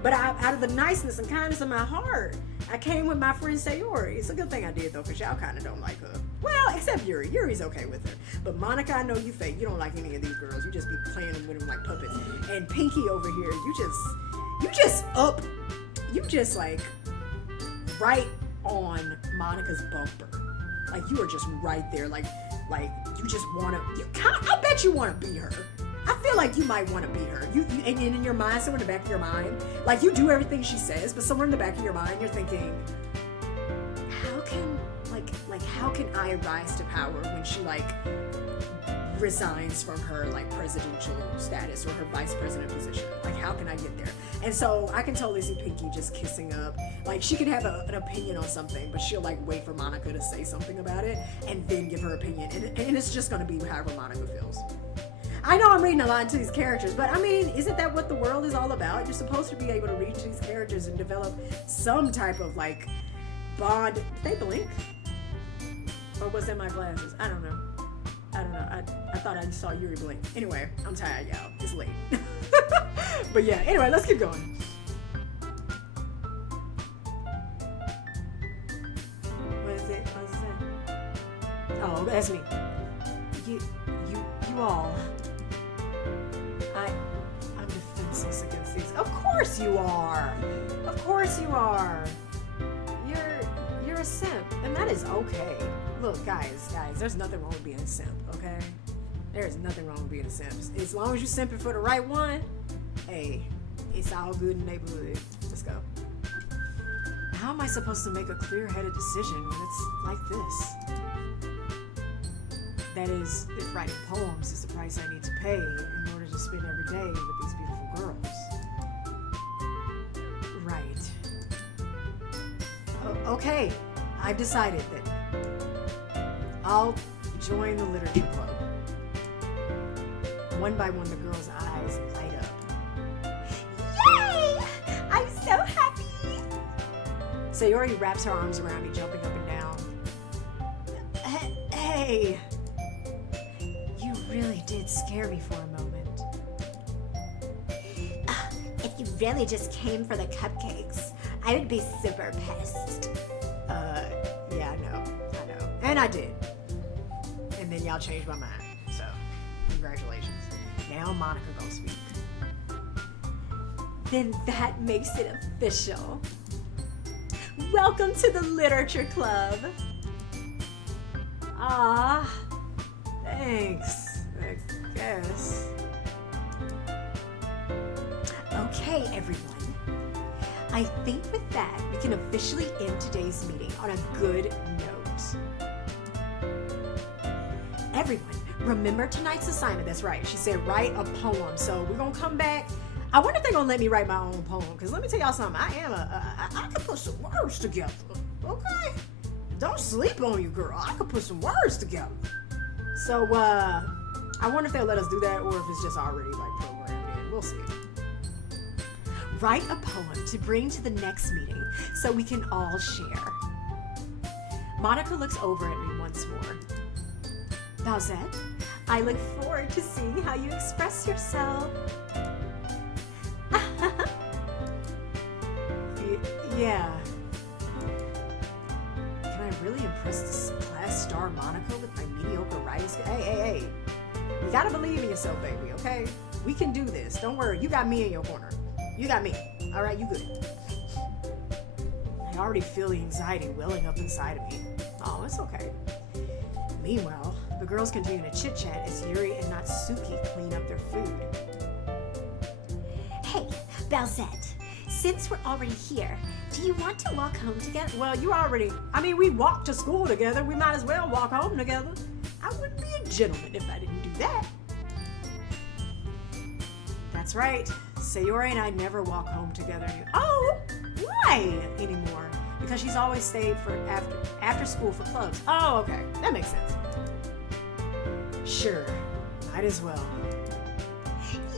But out of the niceness and kindness of my heart, I came with my friend Sayori. It's a good thing I did though, because y'all kind of don't like her. Well, except Yuri. Yuri's okay with her. But Monica, I know you fake. You don't like any of these girls. You just be playing them with them like puppets. And Pinky over here, you just like right on Monica's bumper. Like you are just right there. Like you just want to. I bet you want to be her. I feel like you might want to be her. You and in your mind, somewhere in the back of your mind, like you do everything she says, but somewhere in the back of your mind, you're thinking, how can I rise to power when she like resigns from her like presidential status or her vice president position? Like, how can I get there? And so I can totally see Pinky just kissing up. Like, she can have an opinion on something, but she'll like wait for Monica to say something about it and then give her opinion. And it's just going to be however Monica feels. I know I'm reading a lot into these characters, but I mean, isn't that what the world is all about? You're supposed to be able to read into these characters and develop some type of like bond. Did they blink? Or was that my glasses? I don't know. I thought I saw Yuri blink. Anyway, I'm tired, y'all. It's late. But yeah, anyway, let's keep going. What is it? Oh, that's me. You all. I'm defenseless against these. Of course you are. Of course you are. You're a simp, and that is okay. Look, guys, there's nothing wrong with being a simp, okay? There's nothing wrong with being a simp. As long as you're simping for the right one, hey, it's all good in the neighborhood. Let's go. How am I supposed to make a clear-headed decision when it's like this? That is, if writing poems is the price I need to pay in order to spend every day with these beautiful girls. Right. Okay, I've decided that I'll join the literature club. One by one, the girls' eyes light up. Yay! I'm so happy! Sayori wraps her arms around me, jumping up and down. Hey! You really did scare me for a moment. If you really just came for the cupcakes, I would be super pissed. Yeah, I know. And I did. And then y'all changed my mind. So, congratulations. Now Monica gonna speak. Then that makes it official. Welcome to the Literature Club. Ah, thanks. I guess. Okay, everyone. I think with that, we can officially end today's meeting on a good note. Everyone, remember tonight's assignment. That's right. She said write a poem. So we're going to come back. I wonder if they're going to let me write my own poem. Because let me tell y'all something. I can put some words together. Okay? Don't sleep on you, girl. I can put some words together. So, I wonder if they'll let us do that or if it's just already like programmed in. We'll see. Write a poem to bring to the next meeting so we can all share. Monica looks over at me once more. Bowsette, I look forward to seeing how you express yourself. Yeah, gotta believe in yourself, baby, okay? We can do this. Don't worry. You got me in your corner. You got me. All right, you good. I already feel the anxiety welling up inside of me. Oh, it's okay. Meanwhile, the girls continue to chit-chat as Yuri and Natsuki clean up their food. Hey, Belzette, since we're already here, do you want to walk home together? Well, we walked to school together. We might as well walk home together. I wouldn't be a gentleman if I didn't do that. That's right. Sayori and I never walk home together. Oh, why anymore? Because she's always stayed for after school for clubs. Oh, okay. That makes sense. Sure. Might as well.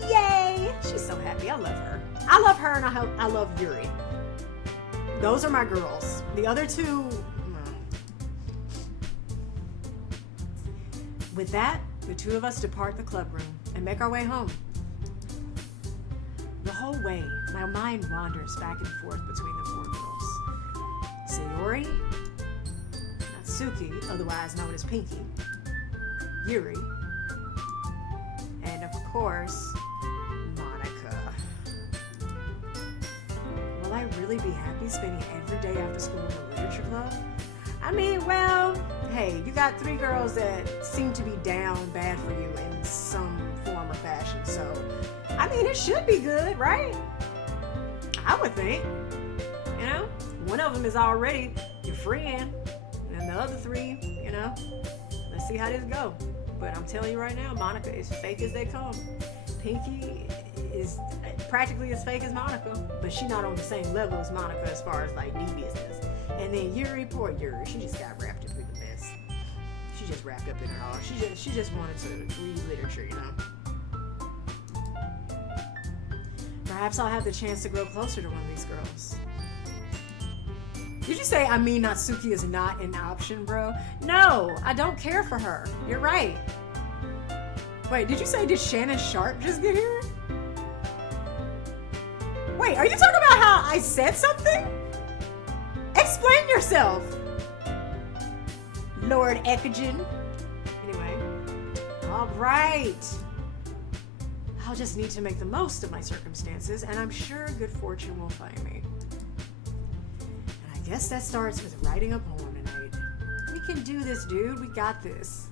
Yay! She's so happy. I love her. I love her and I love Yuri. Those are my girls. The other two... With that, the two of us depart the club room and make our way home. The whole way, my mind wanders back and forth between the four girls. Sayori, Natsuki, otherwise known as Pinky, Yuri, and of course, Monica. Will I really be happy spending every day after school in the literature club? I mean, well, hey, you got three girls that seem to be down bad for you in some form or fashion, so, I mean, it should be good, right? I would think. You know? One of them is already your friend, and the other three, you know, let's see how this go. But I'm telling you right now, Monica is fake as they come. Pinky is practically as fake as Monica, but she's not on the same level as Monica as far as like knee business. And then Yuri, poor Yuri, she just got wrapped up in the mess. She just wrapped up in it all. She just wanted to read literature, you know. Perhaps I'll have the chance to grow closer to one of these girls. Did you say, Natsuki is not an option, bro? No, I don't care for her. You're right. Wait, did you say, did Shannon Sharp just get here? Wait, are you talking about how I said something? Explain yourself, Lord Ekagen. Anyway, all right. I'll just need to make the most of my circumstances, and I'm sure good fortune will find me. And I guess that starts with writing a poem tonight. We can do this, dude. We got this.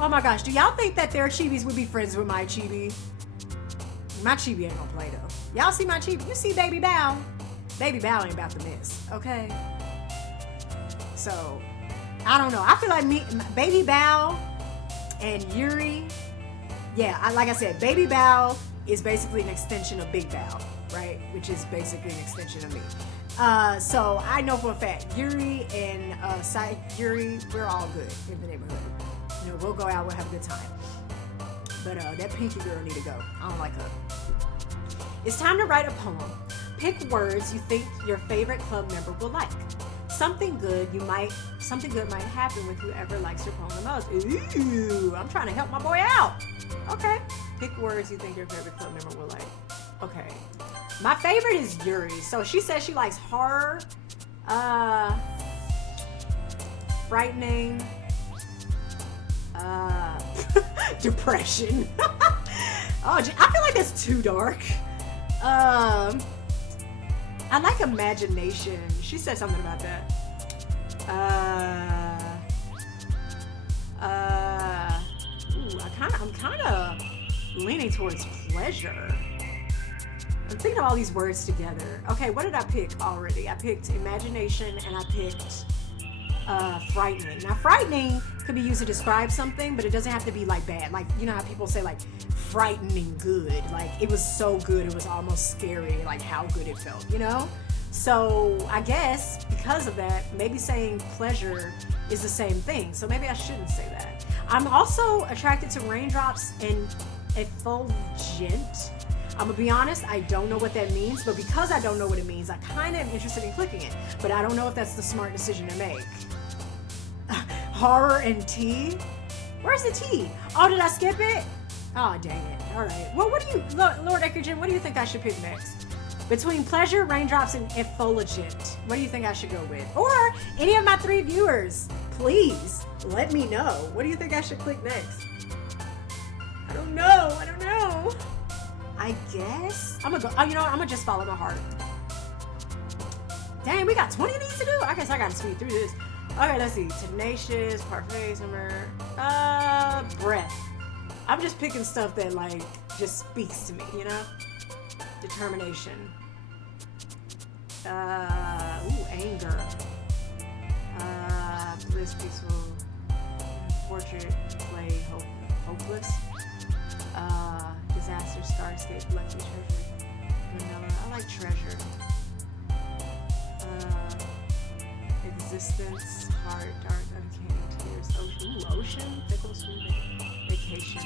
Oh my gosh, do y'all think that their chibis would be friends with my chibi? My chibi ain't gonna play though. Y'all see my chibi? You see Baby Bow? Baby Bow ain't about to miss, okay? So, I don't know. I feel like Baby Bow and Yuri, yeah, like I said, Baby Bow is basically an extension of Big Bow, right? Which is basically an extension of me. So I know for a fact, Yuri and Yuri, we're all good in the neighborhood. You know, we'll go out, we'll have a good time. But that Pinky girl need to go. I don't like her. It's time to write a poem. Pick words you think your favorite club member will like. Something good might happen with whoever likes your poem the most. Ooh, I'm trying to help my boy out. Okay. Pick words you think your favorite club member will like. Okay. My favorite is Yuri. So she says she likes horror, frightening, depression. Oh, I feel like that's too dark. I like imagination. She said something about that. I'm kind of leaning towards pleasure. I'm thinking of all these words together. Okay, what did I pick already? I picked imagination and I picked frightening. Now, frightening could be used to describe something, but it doesn't have to be like bad. Like, you know how people say like frightening good. Like, it was so good, it was almost scary, like how good it felt, you know? So I guess because of that, maybe saying pleasure is the same thing. So maybe I shouldn't say that. I'm also attracted to raindrops and effulgent. I'm gonna be honest, I don't know what that means, but because I don't know what it means, I kind of am interested in clicking it, but I don't know if that's the smart decision to make. Horror and tea? Where's the tea? Oh, did I skip it? Oh, dang it. All right. Well, what do you, Lord Ekagen, what do you think I should pick next? Between pleasure, raindrops, and effulgent, what do you think I should go with? Or any of my 3 viewers, please let me know. What do you think I should click next? I don't know. I guess I'm gonna go. Oh, you know what? I'm gonna just follow my heart. Dang, we got 20 of these to do. I guess I gotta speed through this. Okay, let's see. Tenacious, parfait, summer. Breath. I'm just picking stuff that like just speaks to me, you know? Determination. Anger. Bliss, peaceful. Portrait, play, hopeless. Disaster, starscape, lucky, treasure. Vanilla. I like treasure. Existence, heart, dark, uncanny, tears, ocean. Ooh, ocean, fickle, sweet, vacation.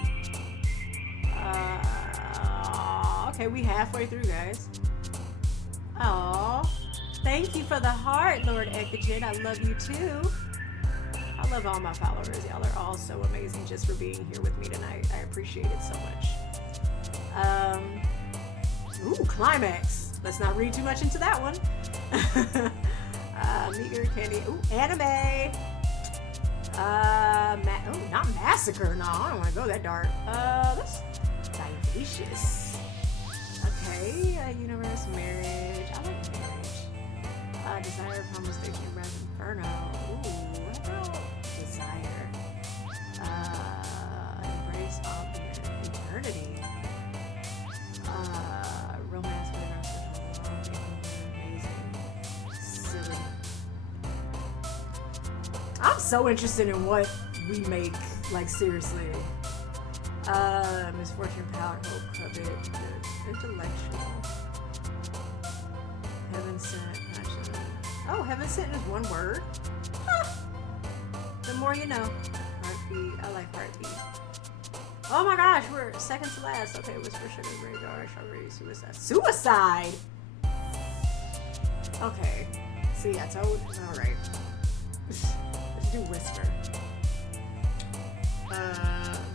Okay, we halfway through, guys. Oh, thank you for the heart, Lord Ekajit. I love you too. I love all my followers. Y'all are all so amazing just for being here with me tonight. I appreciate it so much. Ooh, climax. Let's not read too much into that one. Meager candy. Ooh, anime. Not massacre. No, I don't want to go that dark. That's vivacious. Okay, universe, marriage. I like marriage. Desire, conversation, breath, inferno. Ooh, what about desire? Embrace all eternity. Romance, amazing. Silly. I'm so interested in what we make, like seriously. Misfortune, power, hope, covet, intellectual. Heaven sent, passion. Oh, heaven sent is one word. Huh. The more you know. Heartbeat. I like heartbeat. Oh my gosh, we're second to last. Okay, whisper, sugar, radar, strawberry, suicide. Suicide! Okay. See, I told. Alright. Let's do whisper.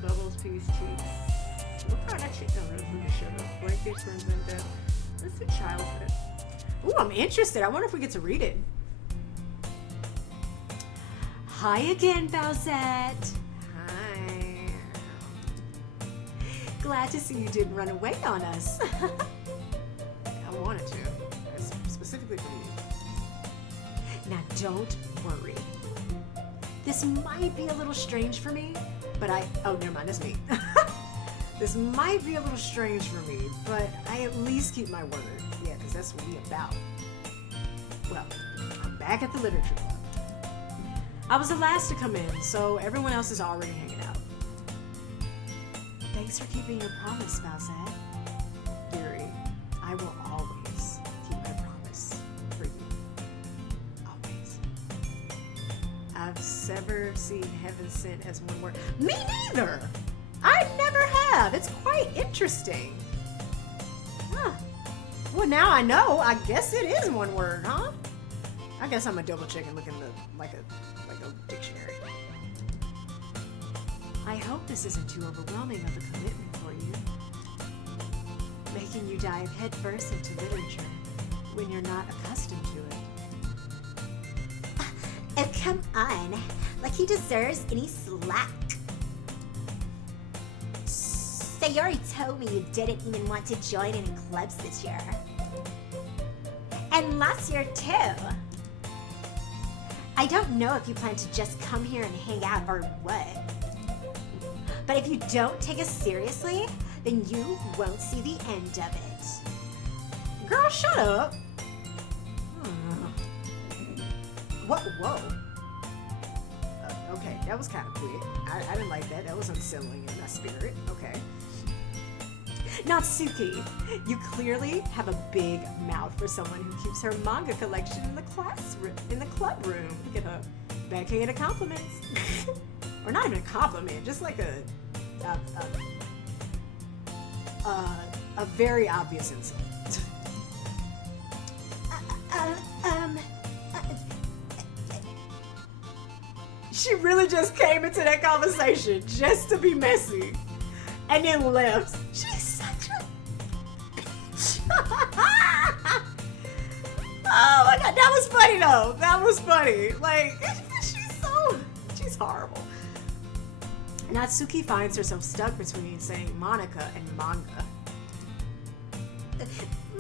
Bubbles, peace, cheeks. What kind of cheek? No, let me shut up. Blanket, crimson death. Let's do childhood. Ooh, I'm interested. I wonder if we get to read it. Hi again, Bowsette. Hi. Glad to see you didn't run away on us. I wanted to. Specifically for you. Now, don't worry. This might be a little strange for me, but oh, never mind, that's me. This might be a little strange for me, but I at least keep my word. Yeah, because that's what we about. Well, I'm back at the literature club. I was the last to come in, so everyone else is already hanging out. Thanks for keeping your promise, Bowsette. Dearie, I will always keep my promise for you. Always. I've never seen heaven sent as one word. Me neither! I never have. It's quite interesting. Huh. Well, now I know. I guess it is one word, huh? I guess I'm a double check and look in the like a dictionary. I hope this isn't too overwhelming of a commitment for you. Making you dive headfirst into literature when you're not accustomed to it. Oh, come on. Like he deserves any slack. So you already told me you didn't even want to join any clubs this year. And last year too. I don't know if you plan to just come here and hang out or what. But if you don't take us seriously, then you won't see the end of it. Girl, shut up. What? Whoa. Okay, that was kind of quick. I didn't like that. That was unsettling in my spirit. Okay. Natsuki, you clearly have a big mouth for someone who keeps her manga collection in the club room. Look at her. Backhanded compliments. Or not even a compliment, just like a very obvious insult. She really just came into that conversation just to be messy and then left. She's such a bitch. was funny though. That was funny. Like, she's horrible. Natsuki finds herself stuck between saying Monica and manga.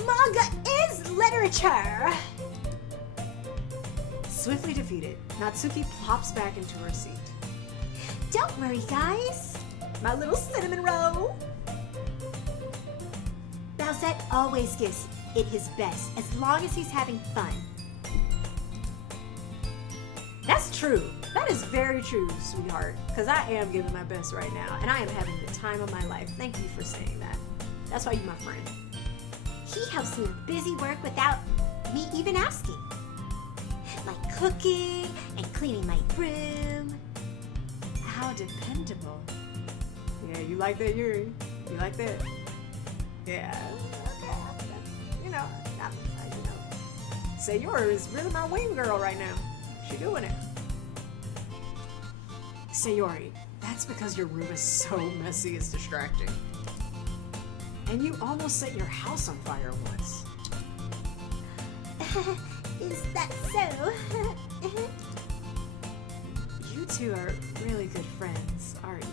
Manga is literature. Swiftly defeated, Natsuki plops back into her seat. Don't worry, guys. My little cinnamon roll. Bowsette always gives it his best, as long as he's having fun. That's true. That is very true, sweetheart. Because I am giving my best right now, and I am having the time of my life. Thank you for saying that. That's why you're my friend. He helps me with busy work without me even asking. Like cooking and cleaning my room. How dependable. Yeah, you like that, Yuri? You like that? Yeah. Okay. You know, Sayori is really my wing girl right now. She doing it. Sayori, that's because your room is so messy it's distracting. And you almost set your house on fire once. Is that so? You two are really good friends, aren't you?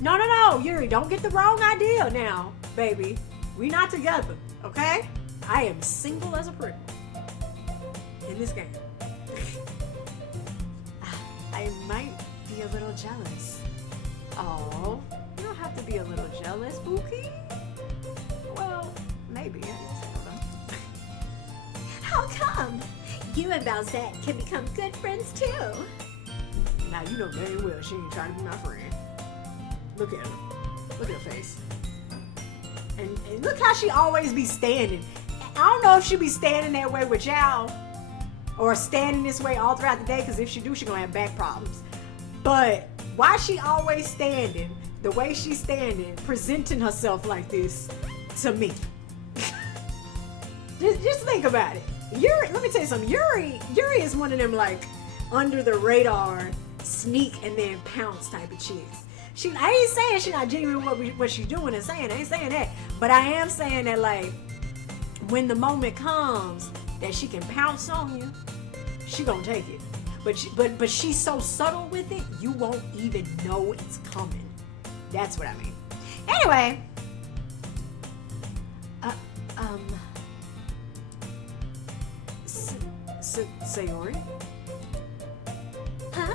No, Yuri, don't get the wrong idea now, baby. We not together, okay? I am single as a prick in this game. I might be a little jealous. Oh, you don't have to be a little jealous, Buki. Well, maybe. I guess I don't know. How come? You and Bowsette can become good friends too. Now you know very well she ain't trying to be my friend. Look at her. Look at her face. And look how she always be standing. I don't know if she be standing that way with y'all or standing this way all throughout the day, because if she do, she gonna have back problems. But why she always standing the way she's standing, presenting herself like this to me? just think about it. Yuri, let me tell you something. Yuri is one of them like under the radar, sneak and then pounce type of chicks. I ain't saying she's not genuine what she's doing and saying. I ain't saying that. But I am saying that, like, when the moment comes that she can pounce on you, she gonna take it. But she's so subtle with it, you won't even know it's coming. That's what I mean. Anyway. Sayori? Huh?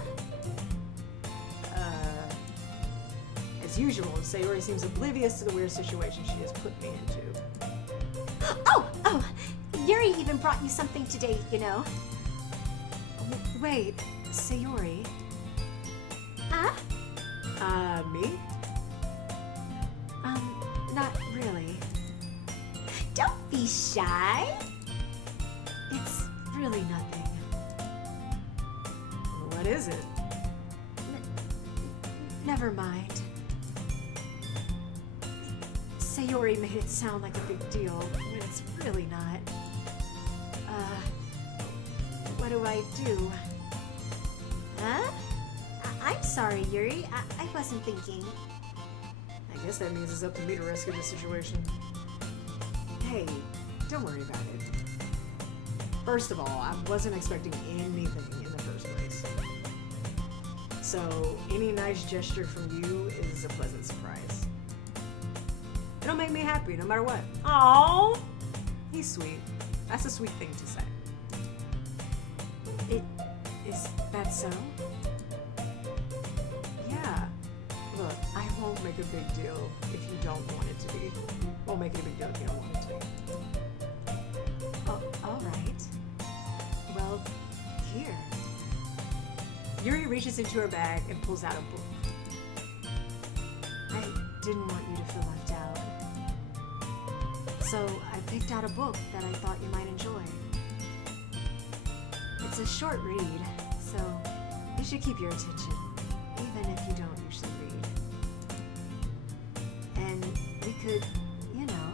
As usual, Sayori seems oblivious to the weird situation she has put me into. Oh, Yuri even brought you something today, you know. Wait, Sayori? Huh? Me? Not really. Don't be shy. It's really nothing. What is it? Never mind. Sayori made it sound like a big deal when it's really not. What do I do? Huh? I'm sorry, Yuri. I wasn't thinking. I guess that means it's up to me to rescue the situation. Hey, don't worry about it. First of all, I wasn't expecting anything in the first place. So, any nice gesture from you is a pleasant surprise. It'll make me happy no matter what. Aww! He's sweet. That's a sweet thing to say. Is that so? Yeah. Look, I won't make a big deal if you don't want it to be. Won't make it a big deal if you don't want it to be. Oh, all right. Well, here. Yuri reaches into her bag and pulls out a book. I didn't want you to feel left out. So I picked out a book that I thought you might enjoy. It's a short read, so it should keep your attention, even if you don't usually read. And we could, you know,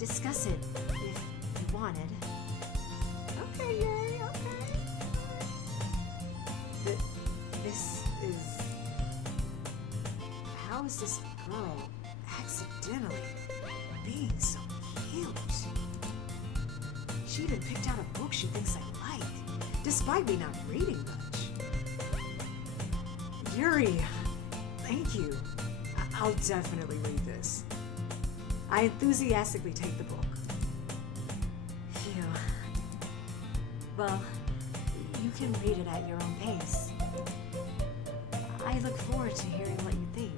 discuss it if you wanted. Okay, Yuri, okay. This is... How is this girl accidentally being so cute? She even picked out a book she thinks I like, despite me not reading much. Yuri, thank you. I'll definitely read this. I enthusiastically take the book. Phew. Well, you can read it at your own pace. I look forward to hearing what you think.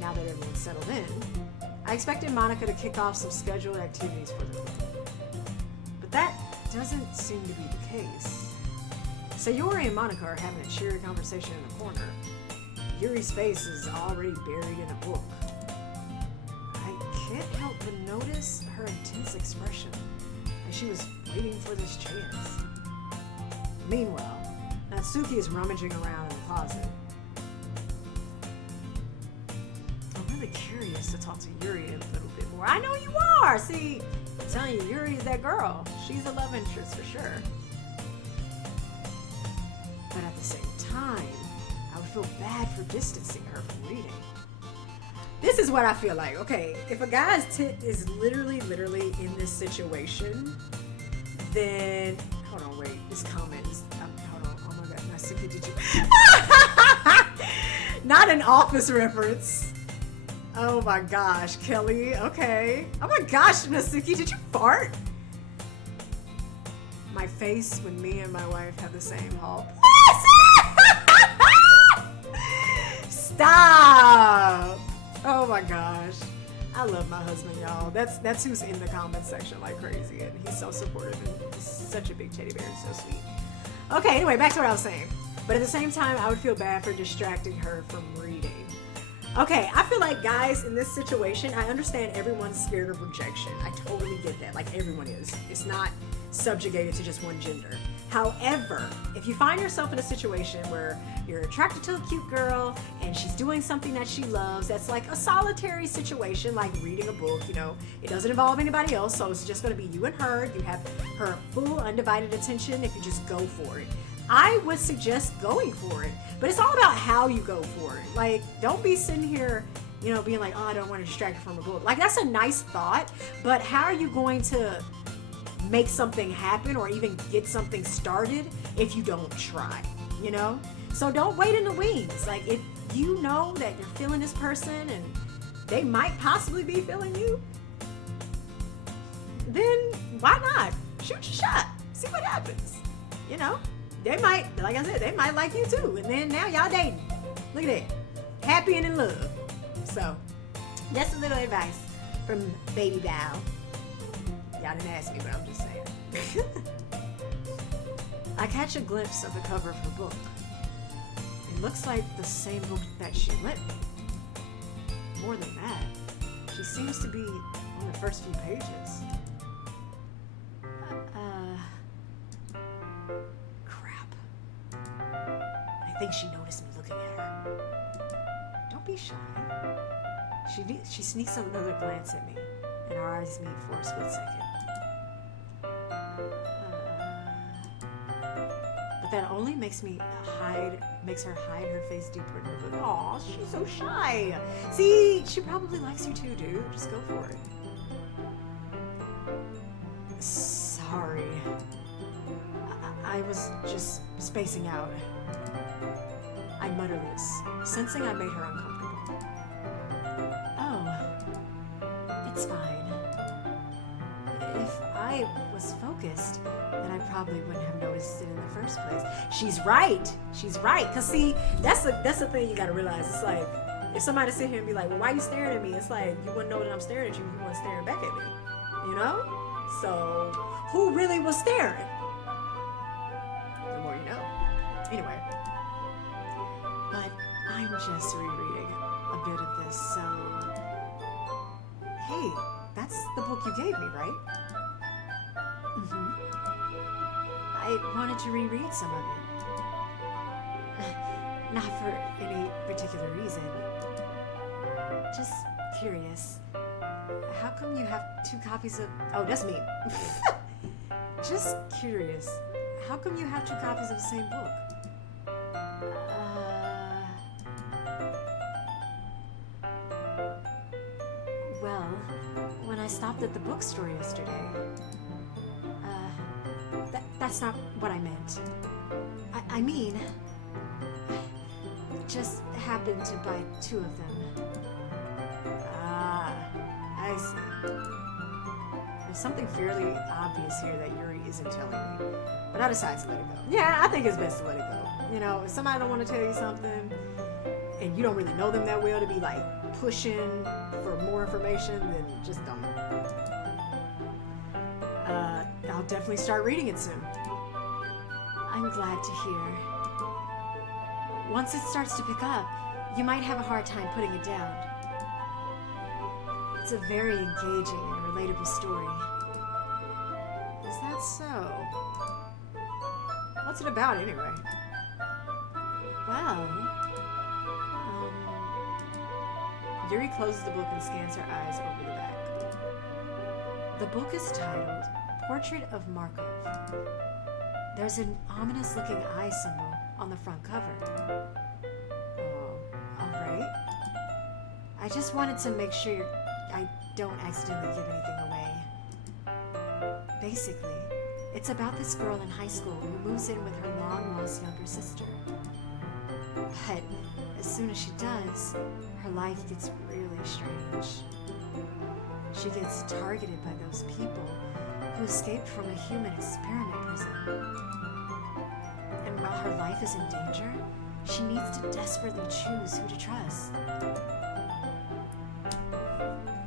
Now that everyone's settled in, I expected Monica to kick off some scheduled activities for them. But that doesn't seem to be the case. Sayori and Monica are having a cheery conversation in the corner. Yuri's face is already buried in a book. I can't help but notice her intense expression, like she was waiting for this chance. Meanwhile, Natsuki is rummaging around in the closet. I'm really curious to talk to Yuri a little bit more. I know you are! See, I'm telling you, Yuri is that girl. She's a love interest for sure. But at the same time, I would feel bad for distancing her from reading. This is what I feel like. Okay, if a guy's tit is literally in this situation, then hold on, wait. This comment is hold on. Oh my god, Natsuki, did you? Not an Office reference. Oh my gosh, Kelly. Okay. Oh my gosh, Natsuki, did you fart? My face when me and my wife have the same haul. Stop! Oh my gosh. I love my husband, y'all. That's who's in the comment section like crazy, and he's so supportive and he's such a big teddy bear and so sweet. Okay, anyway, back to what I was saying. But at the same time, I would feel bad for distracting her from reading. Okay, I feel like guys in this situation, I understand everyone's scared of rejection. I totally get that. Like everyone is. It's not subjugated to just one gender. However, if you find yourself in a situation where you're attracted to a cute girl and she's doing something that she loves, that's like a solitary situation, like reading a book, you know, it doesn't involve anybody else, so it's just going to be you and her. You have her full undivided attention if you just go for it. I would suggest going for it, but it's all about how you go for it. Like, don't be sitting here, you know, being like, oh, I don't want to distract her from a book. Like, that's a nice thought, but how are you going to make something happen or even get something started if you don't try, you know? So don't wait in the wings. Like, if you know that you're feeling this person and they might possibly be feeling you, then why not? Shoot your shot. See what happens, you know? They might, like I said, they might like you too. And then now y'all dating. Look at that. Happy and in love. So, that's a little advice from Baby Val. Y'all didn't ask me, but I'm just saying. I catch a glimpse of the cover of her book. It looks like the same book that she lent me. More than that, she seems to be on the first few pages. Crap. I think she noticed me looking at her. Don't be shy. She sneaks another glance at me, and our eyes meet for a split second. But that only makes her hide her face deeper in her book. Aw, she's so shy. See, she probably likes you too, dude. Just go for it. Sorry. I was just spacing out. I mutter this, sensing I made her uncomfortable. Oh, it's fine. If I was focused, then I probably wouldn't have noticed it in the first place. She's right. Cause see, that's the thing you gotta realize. It's like, if somebody sit here and be like, well, why are you staring at me? It's like, you wouldn't know that I'm staring at you if you weren't staring back at me. You know? So, who really was staring? The more you know. Anyway. But I'm just rereading a bit of this, so... Hey, that's the book you gave me, right? Mm-hmm. I wanted to reread some of it. Not for any particular reason. Just curious. How come you have 2 copies of... Oh, that's me. Just curious. How come you have 2 copies of the same book? Well, when I stopped at the bookstore yesterday. That's not what I meant. I mean, just happened to buy 2 of them. Ah, I see. There's something fairly obvious here that Yuri isn't telling me, but I decide to let it go. Yeah, I think it's best to let it go. You know, if somebody don't want to tell you something, and you don't really know them that well to be like pushing for more information, then just don't. I'll definitely start reading it soon. I'm glad to hear. Once it starts to pick up, you might have a hard time putting it down. It's a very engaging and relatable story. Is that so? What's it about anyway? Well, Yuri closes the book and scans her eyes over the back. the book is titled Portrait of Markov. There's an ominous-looking eye symbol on the front cover. Alright. I just wanted to make sure I don't accidentally give anything away. Basically, it's about this girl in high school who moves in with her long-lost younger sister. But as soon as she does, her life gets really strange. She gets targeted by those people who escaped from a human experiment prison. And while her life is in danger, she needs to desperately choose who to trust.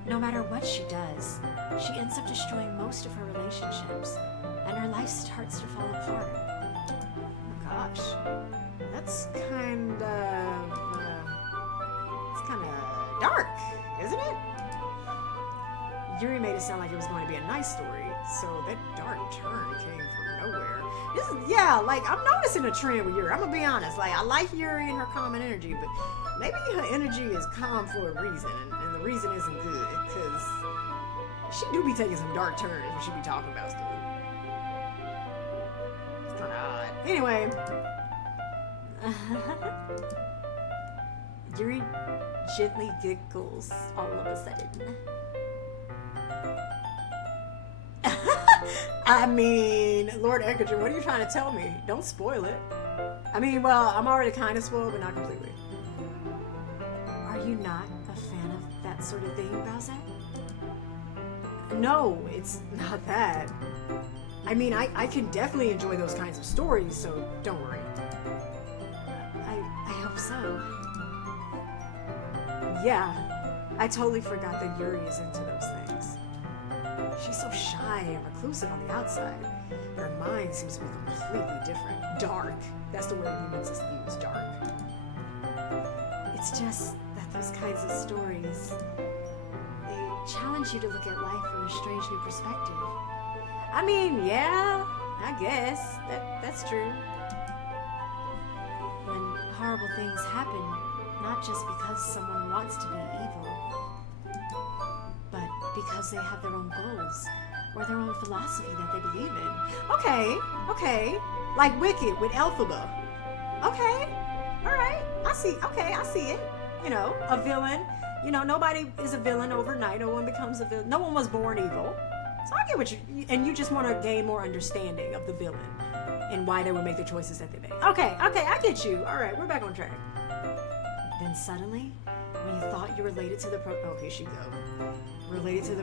No matter what she does, she ends up destroying most of her relationships, and her life starts to fall apart. Oh gosh, that's kind of dark, isn't it? Yuri made it sound like it was going to be a nice story, so that dark turn came from nowhere. I'm noticing a trend with Yuri. I'm gonna be honest. Like, I like Yuri and her calm energy, but maybe her energy is calm for a reason, and the reason isn't good, because she do be taking some dark turns when she be talking about stuff. It's kind of odd. Anyway, Yuri gently giggles all of a sudden. I mean, Lord Eckerton, what are you trying to tell me? Don't spoil it. I mean, well, I'm already kind of spoiled, but not completely. Are you not a fan of that sort of thing, Bowser? No, it's not that. I mean, I can definitely enjoy those kinds of stories, so don't worry. I hope so. Yeah, I totally forgot that Yuri is into those things. She's so shy and reclusive on the outside, but her mind seems to be completely different. Dark. That's the word humans use, dark. It's just that those kinds of stories, they challenge you to look at life from a strange new perspective. I mean, yeah, I guess. That's true. When horrible things happen, not just because someone wants to be evil, but because they have their own goals or their own philosophy that they believe in. Okay. Like Wicked with Elphaba. Okay, alright. I see it. You know, a villain. You know, nobody is a villain overnight. No one becomes a villain. No one was born evil. So I get what and you just want to gain more understanding of the villain and why they would make the choices that they make. Okay, I get you. Alright, we're back on track. Then suddenly, when you thought you related to the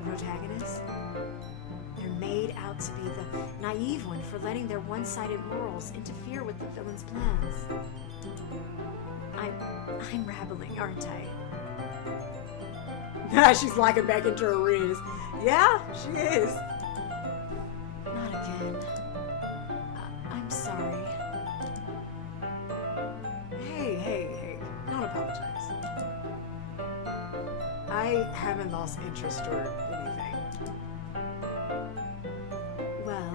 protagonist, they're made out to be the naive one for letting their one-sided morals interfere with the villain's plans. I'm rambling, aren't I? She's locking back into her riz. Yeah, she is. Not again. I'm sorry. Hey. Don't apologize. I haven't lost interest or anything. Well,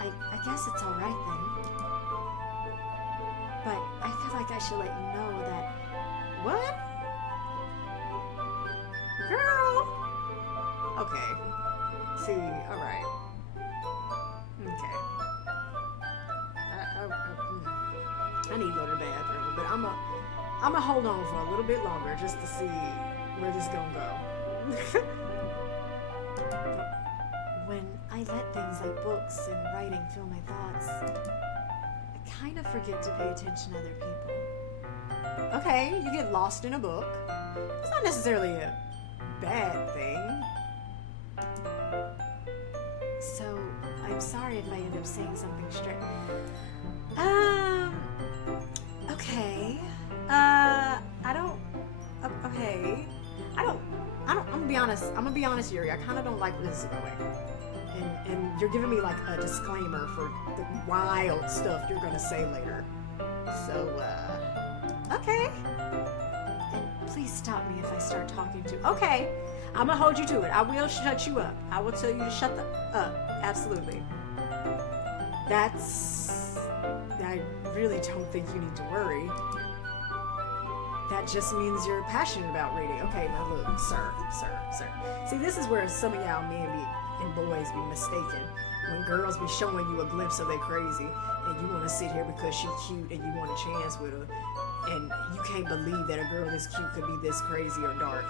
I guess it's alright then. But I feel like I should let you know that... What? Girl! Okay. See, alright. Okay. I need to go to the bathroom, but I'm gonna hold on for a little bit longer just to see where this gonna go. When I let things like books and writing fill my thoughts, I kind of forget to pay attention to other people. Okay, you get lost in a book. It's not necessarily a bad thing. So, I'm sorry if I end up saying something strange. Okay. I'm gonna be honest, Yuri. I kind of don't like where this is going. And you're giving me like a disclaimer for the wild stuff you're gonna say later. So, okay. And please stop me if I start talking too. Okay. I'm gonna hold you to it. I will shut you up. I will tell you to shut up. Absolutely. I really don't think you need to worry. That just means you're passionate about reading. Okay, now look, sir. See, this is where some of y'all men and boys be mistaken. When girls be showing you a glimpse of their crazy, and you want to sit here because she's cute and you want a chance with her, and you can't believe that a girl this cute could be this crazy or dark.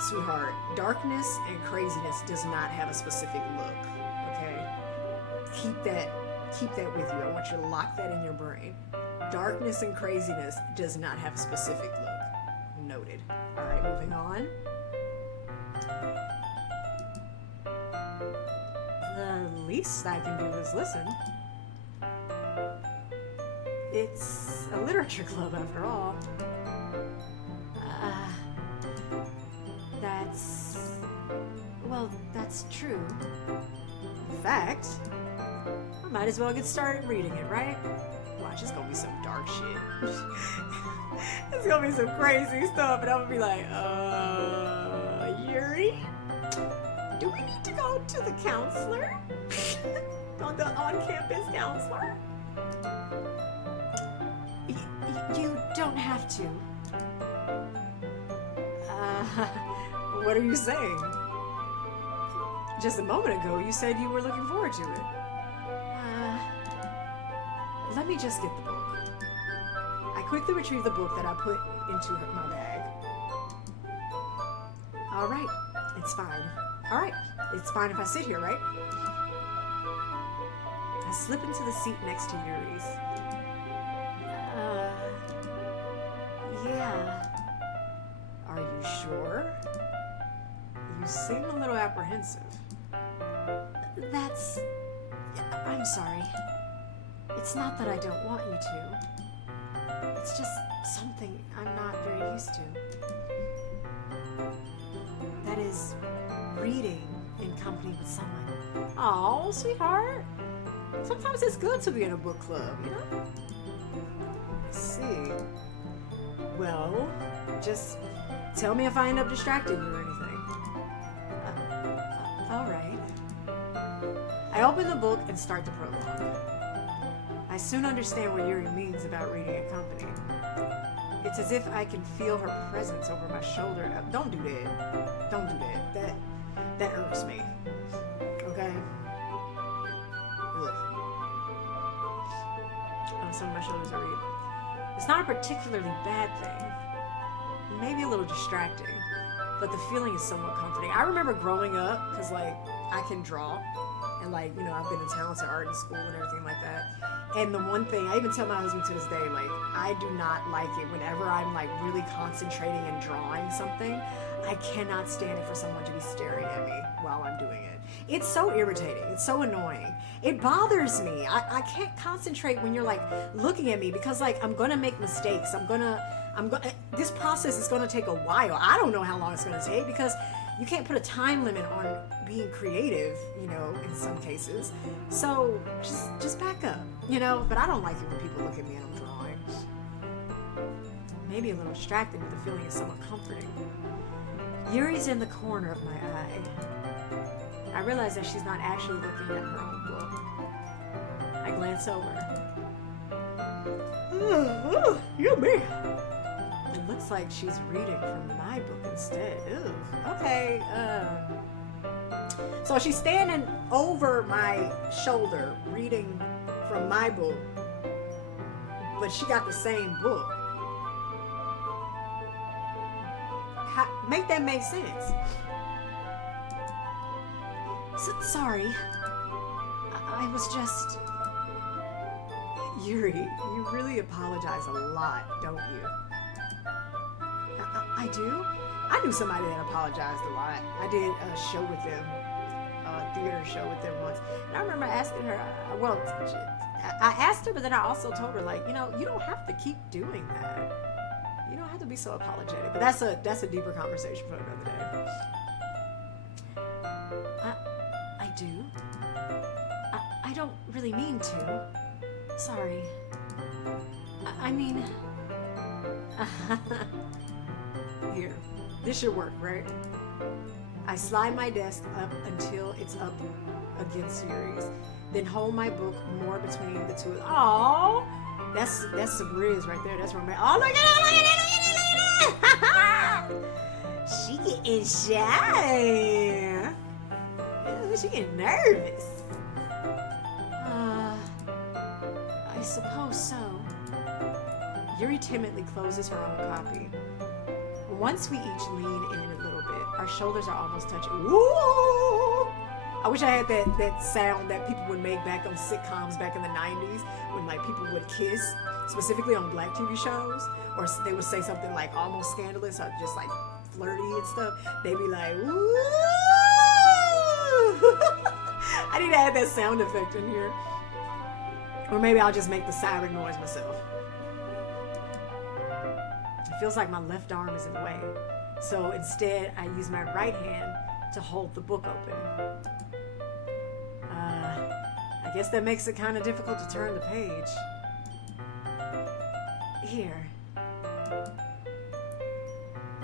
Sweetheart, darkness and craziness does not have a specific look, okay? Keep that with you. I want you to lock that in your brain. Darkness and craziness does not have a specific look. Noted. All right, moving on. The least I can do is listen. It's a literature club after all. That's true. In fact, I might as well get started reading it, right? Watch, it's gonna be some dark shit. It's gonna be some crazy stuff, and I'm gonna be like, Yuri, do we need to go to the counselor? The on-campus counselor? You don't have to. What are you saying? Just a moment ago, you said you were looking forward to it. Let me just get the book. I quickly retrieved the book that I put into my bag. All right, it's fine. All right, it's fine if I sit here, right? I slip into the seat next to Yuri's. Yeah. Are you sure? You seem a little apprehensive. I'm sorry. It's not that I don't want you to. It's just something I'm not very used to. That is, reading in company with someone. Oh, sweetheart. Sometimes it's good to be in a book club, you know? I see. Well, just tell me if I end up distracting you or anything. All right. I open the book and start the prologue. I soon understand what Yuri means about reading in company. It's as if I can feel her presence over my shoulder. Don't do that. Don't do that. That irks me. Okay? Ugh. Oh, some of my shoulders are red. It's not a particularly bad thing. Maybe a little distracting, but the feeling is somewhat comforting. I remember growing up, because, like, I can draw, and, like, you know, I've been in talented art in school and everything like that. And the one thing, I even tell my husband to this day, like, I do not like it whenever I'm, like, really concentrating and drawing something. I cannot stand it for someone to be staring at me while I'm doing it. It's so irritating. It's so annoying. It bothers me. I can't concentrate when you're, like, looking at me because, like, I'm going to make mistakes. This process is going to take a while. I don't know how long it's going to take because you can't put a time limit on being creative, you know, in some cases. So just back up, you know. But I don't like it when people look at me and I'm drawing. Maybe a little distracting, but the feeling is somewhat comforting. Yuri's in the corner of my eye. I realize that she's not actually looking at her own book. I glance over. Yummy. It looks like she's reading from my book instead. Ooh, okay. So she's standing over my shoulder reading from my book, but she got the same book. Make that make sense. Sorry. I was just... Yuri, you really apologize a lot, don't you? I do? I knew somebody that apologized a lot. I did a show with them, a theater show with them once. And I remember asking her, I asked her, but then I also told her, like, you know, you don't have to keep doing that. You don't have to be so apologetic. But that's a deeper conversation for another day. I do? I don't really mean to. Sorry. I mean... Here, this should work, right? I slide my desk up until it's up against Yuri's, then hold my book more between the two. Oh, that's some riz right there. That's romantic. Oh, look at it! She getting shy. Ew, she getting nervous. I suppose so. Yuri timidly closes her own copy. Once we each lean in a little bit, our shoulders are almost touching. Woo! I wish I had that sound that people would make back on sitcoms back in the 90s when like people would kiss, specifically on black TV shows, or they would say something like almost scandalous or just like flirty and stuff. They'd be like, woo! I need to add that sound effect in here. Or maybe I'll just make the siren noise myself. It feels like my left arm is in the way. So instead, I use my right hand to hold the book open. I guess that makes it kind of difficult to turn the page. Here.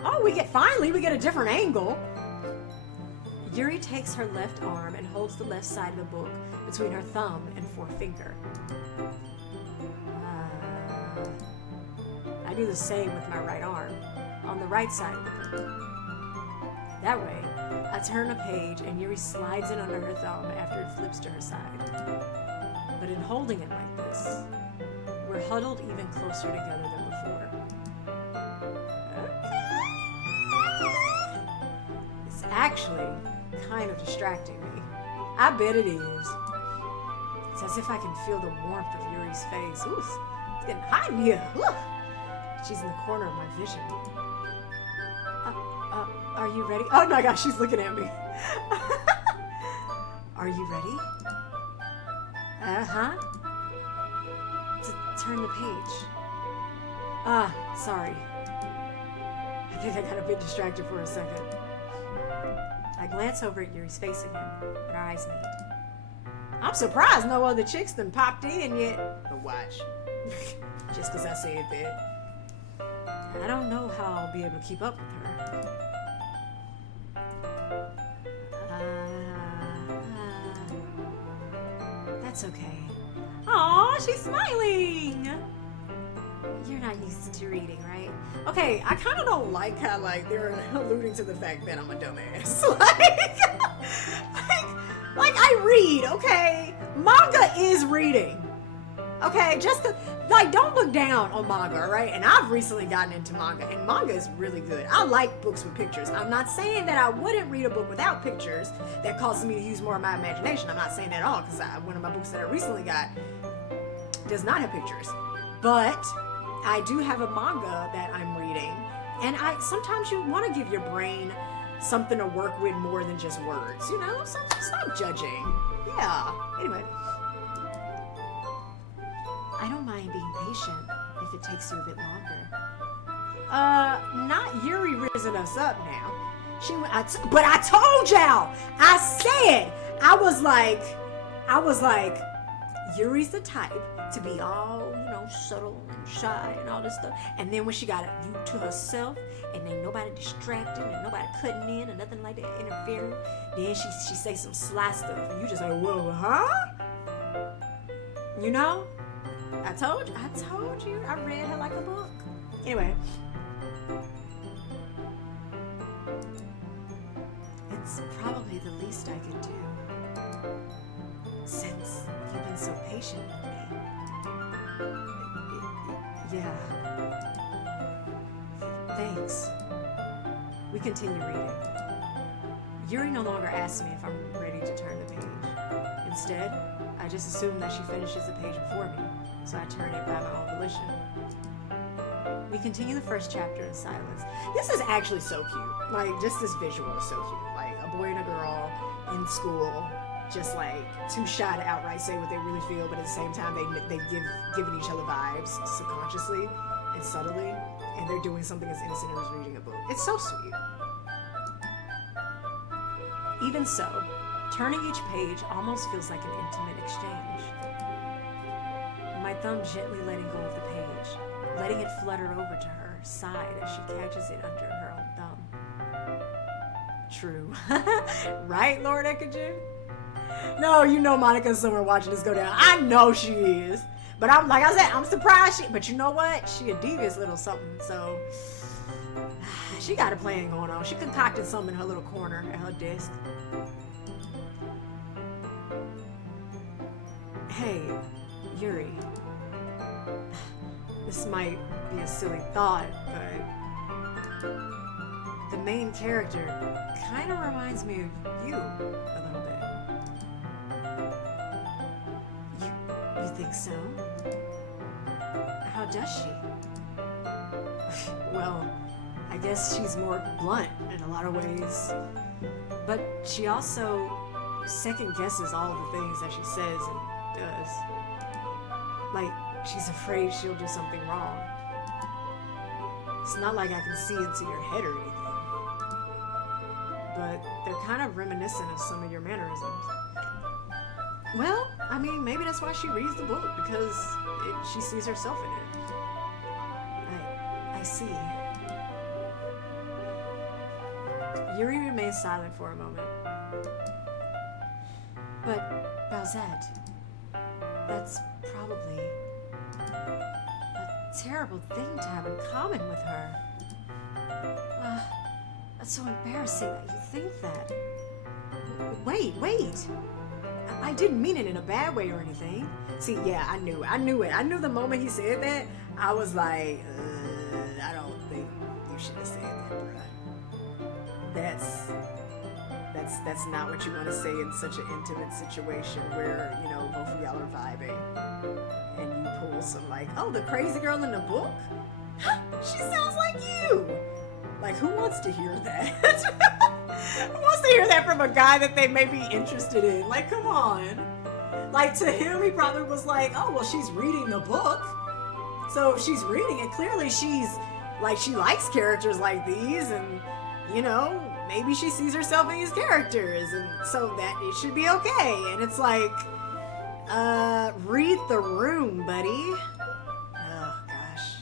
Oh, we get a different angle. Yuri takes her left arm and holds the left side of the book between her thumb and forefinger. I do the same with my right arm, on the right side of the book. That way, I turn a page and Yuri slides it under her thumb after it flips to her side. But in holding it like this, we're huddled even closer together than before. It's actually kind of distracting me. I bet it is. It's as if I can feel the warmth of Yuri's face. Ooh, it's getting hot in here. Ooh. She's in the corner of my vision. Are you ready? Oh my gosh, she's looking at me. Are you ready? Uh-huh. To turn the page. Sorry. I think I got a bit distracted for a second. I glance over at Yuri's face again, and our eyes meet. I'm surprised no other chicks done popped in yet. But watch. Just because I said that. I don't know how I'll be able to keep up with her. That's okay. Aw, she's smiling. You're not used to reading, right? Okay, I kind of don't like how like they're alluding to the fact that I'm a dumbass. like I read, okay? Manga is reading. Okay, just to, like, don't look down on manga, right? And I've recently gotten into manga, and manga is really good. I like books with pictures. I'm not saying that I wouldn't read a book without pictures that causes me to use more of my imagination. I'm not saying that at all, because one of my books that I recently got does not have pictures. But I do have a manga that I'm reading, and sometimes you want to give your brain something to work with more than just words, you know? So stop judging. Yeah. Anyway. I don't mind being patient if it takes you a bit longer. Not Yuri rizzing us up now. But I told y'all, I said, I was like, Yuri's the type to be all, you know, subtle and shy and all this stuff. And then when she got you to herself and ain't nobody distracting and nobody cutting in and nothing like that interfering, then she say some sly stuff and you just like, whoa, huh? You know? I told you, I read her like a book. Anyway. It's probably the least I could do. Since you've been so patient with me. Yeah. Thanks. We continue reading. Yuri no longer asks me if I'm ready to turn Instead, I just assume that she finishes the page before me, so I turn it by my own volition. We continue the first chapter in silence. This is actually so cute. Like, just this visual is so cute. Like, a boy and a girl in school, just like too shy to outright say what they really feel, but at the same time, they've given each other vibes subconsciously and subtly, and they're doing something as innocent as reading a book. It's so sweet. Even so, turning each page almost feels like an intimate exchange. My thumb gently letting go of the page, letting it flutter over to her side as she catches it under her own thumb. True. Right, Lord Ekagen? No, you know Monica's somewhere watching this go down. I know she is. But I'm like I said, I'm surprised but you know what? She a devious little something, so she got a plan going on. She concocted something in her little corner at her desk. Hey, Yuri. This might be a silly thought, but the main character kind of reminds me of you a little bit. You think so? How does she? Well, I guess she's more blunt in a lot of ways, but she also second guesses all of the things that she says and does. Like, she's afraid she'll do something wrong. It's not like I can see into your head or anything, but they're kind of reminiscent of some of your mannerisms. Well, I mean, maybe that's why she reads the book, because she sees herself in it. I see. Yuri remains silent for a moment. But, Balzette, that's probably a terrible thing to have in common with her. That's so embarrassing that you think that. Wait. I didn't mean it in a bad way or anything. See, yeah, I knew it. I knew the moment he said that, I was like, I don't think you should have said that, bro. That's not what you want to say in such an intimate situation where, you know, both of y'all are vibing. And you pull some like, oh, the crazy girl in the book? She sounds like you! Like, who wants to hear that? Who wants to hear that from a guy that they may be interested in? Like, come on. Like, to him, he probably was like, oh, well, she's reading the book. So if she's reading it, clearly she's, like, she likes characters like these, and, you know, maybe she sees herself in these characters, and so that it should be okay. And it's like, read the room, buddy. Oh, gosh.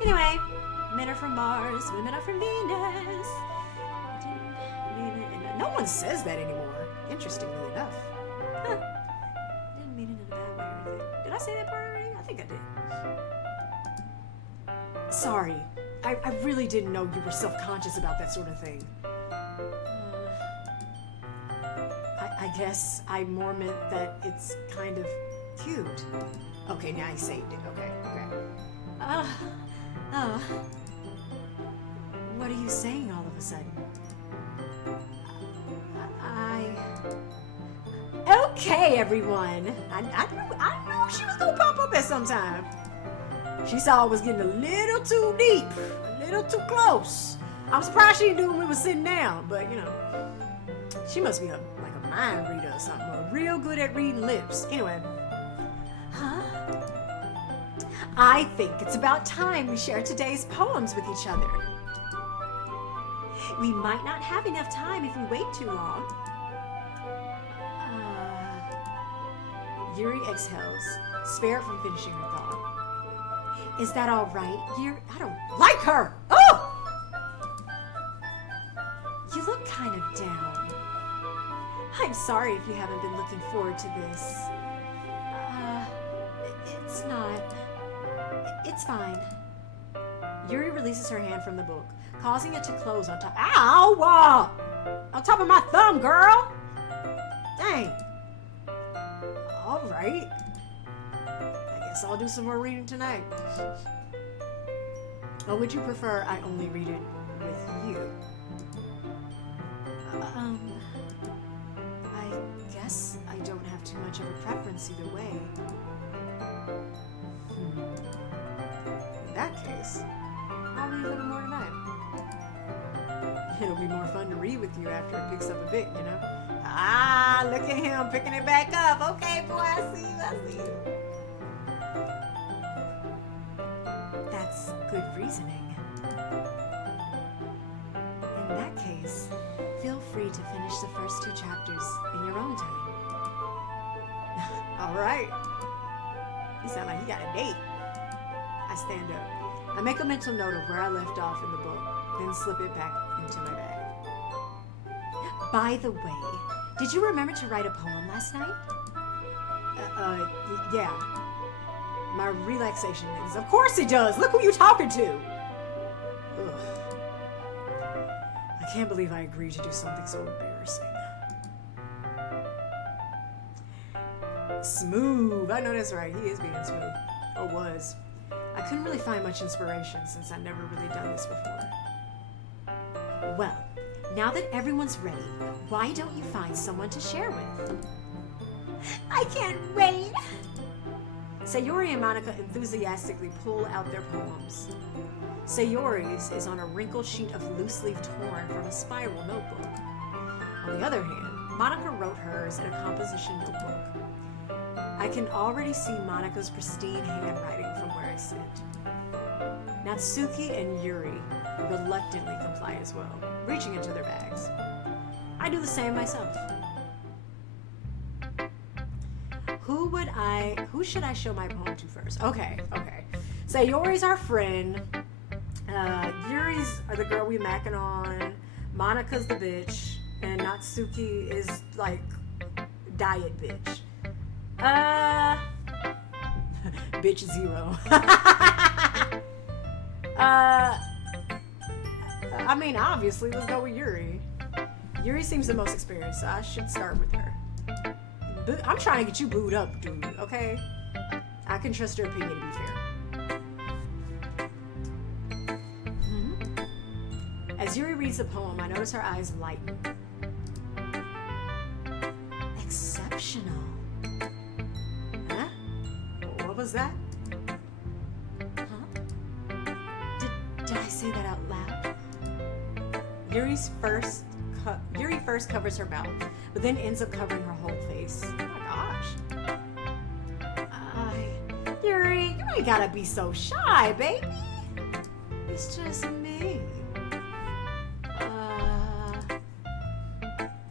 Anyway, men are from Mars, women are from Venus. No one says that anymore, interestingly enough. Didn't mean it in a bad way or anything. Did I say that part already? I think I did. Sorry. I really didn't know you were self-conscious about that sort of thing. I guess I more meant that it's kind of cute. Okay, now I saved it. Okay. What are you saying all of a sudden? Okay, everyone. I knew she was gonna pop up at some time. She saw it was getting a little too deep, a little too close. I'm surprised she didn't do it when we were sitting down, but you know, she must be like a mind reader or something, or real good at reading lips. Anyway, I think it's about time we share today's poems with each other. We might not have enough time if we wait too long. Yuri exhales, spared from finishing her thought. Is that all right, Yuri? I don't like her! Oh! You look kind of down. I'm sorry if you haven't been looking forward to this. It's not. It's fine. Yuri releases her hand from the book, causing it to close on top. Ow! On top of my thumb, girl! Dang. All right. I guess I'll do some more reading tonight. Or would you prefer I only read it with you? I guess I don't have too much of a preference either way. In that case, I'll read a little more tonight. It'll be more fun to read with you after it picks up a bit, you know? Ah, look at him picking it back up. Okay, boy, I see you. That's good reasoning. In that case, feel free to finish the first 2 chapters in your own time. All right. You sound like you got a date. I stand up. I make a mental note of where I left off in the book, then slip it back into my bag. By the way, did you remember to write a poem last night? Yeah. My relaxation is. Of course he does. Look who you talking to. Ugh. I can't believe I agreed to do something so embarrassing. Smooth. I know that's right. He is being smooth. Or was. I couldn't really find much inspiration since I'd never really done this before. Well, now that everyone's ready, why don't you find someone to share with? I can't wait. Sayori and Monica enthusiastically pull out their poems. Sayori's is on a wrinkled sheet of loose-leaf torn from a spiral notebook. On the other hand, Monica wrote hers in a composition notebook. I can already see Monica's pristine handwriting from where I sit. Natsuki and Yuri reluctantly comply as well, reaching into their bags. I do the same myself. Who should I show my poem to first? Okay. Sayori's our friend. Yuri's are the girl we macking on. Monica's the bitch. And Natsuki is like diet bitch. Bitch 0. I mean, obviously, let's go with Yuri. Yuri seems the most experienced, so I should start with her. I'm trying to get you booed up, dude, okay? I can trust your opinion to be fair. As Yuri reads the poem, I notice her eyes lighten. Exceptional. Huh? What was that? Huh? Did I say that out loud? Yuri first covers her mouth, but then ends up covering her whole face. Oh my gosh. Yuri, you ain't gotta be so shy, baby. It's just me.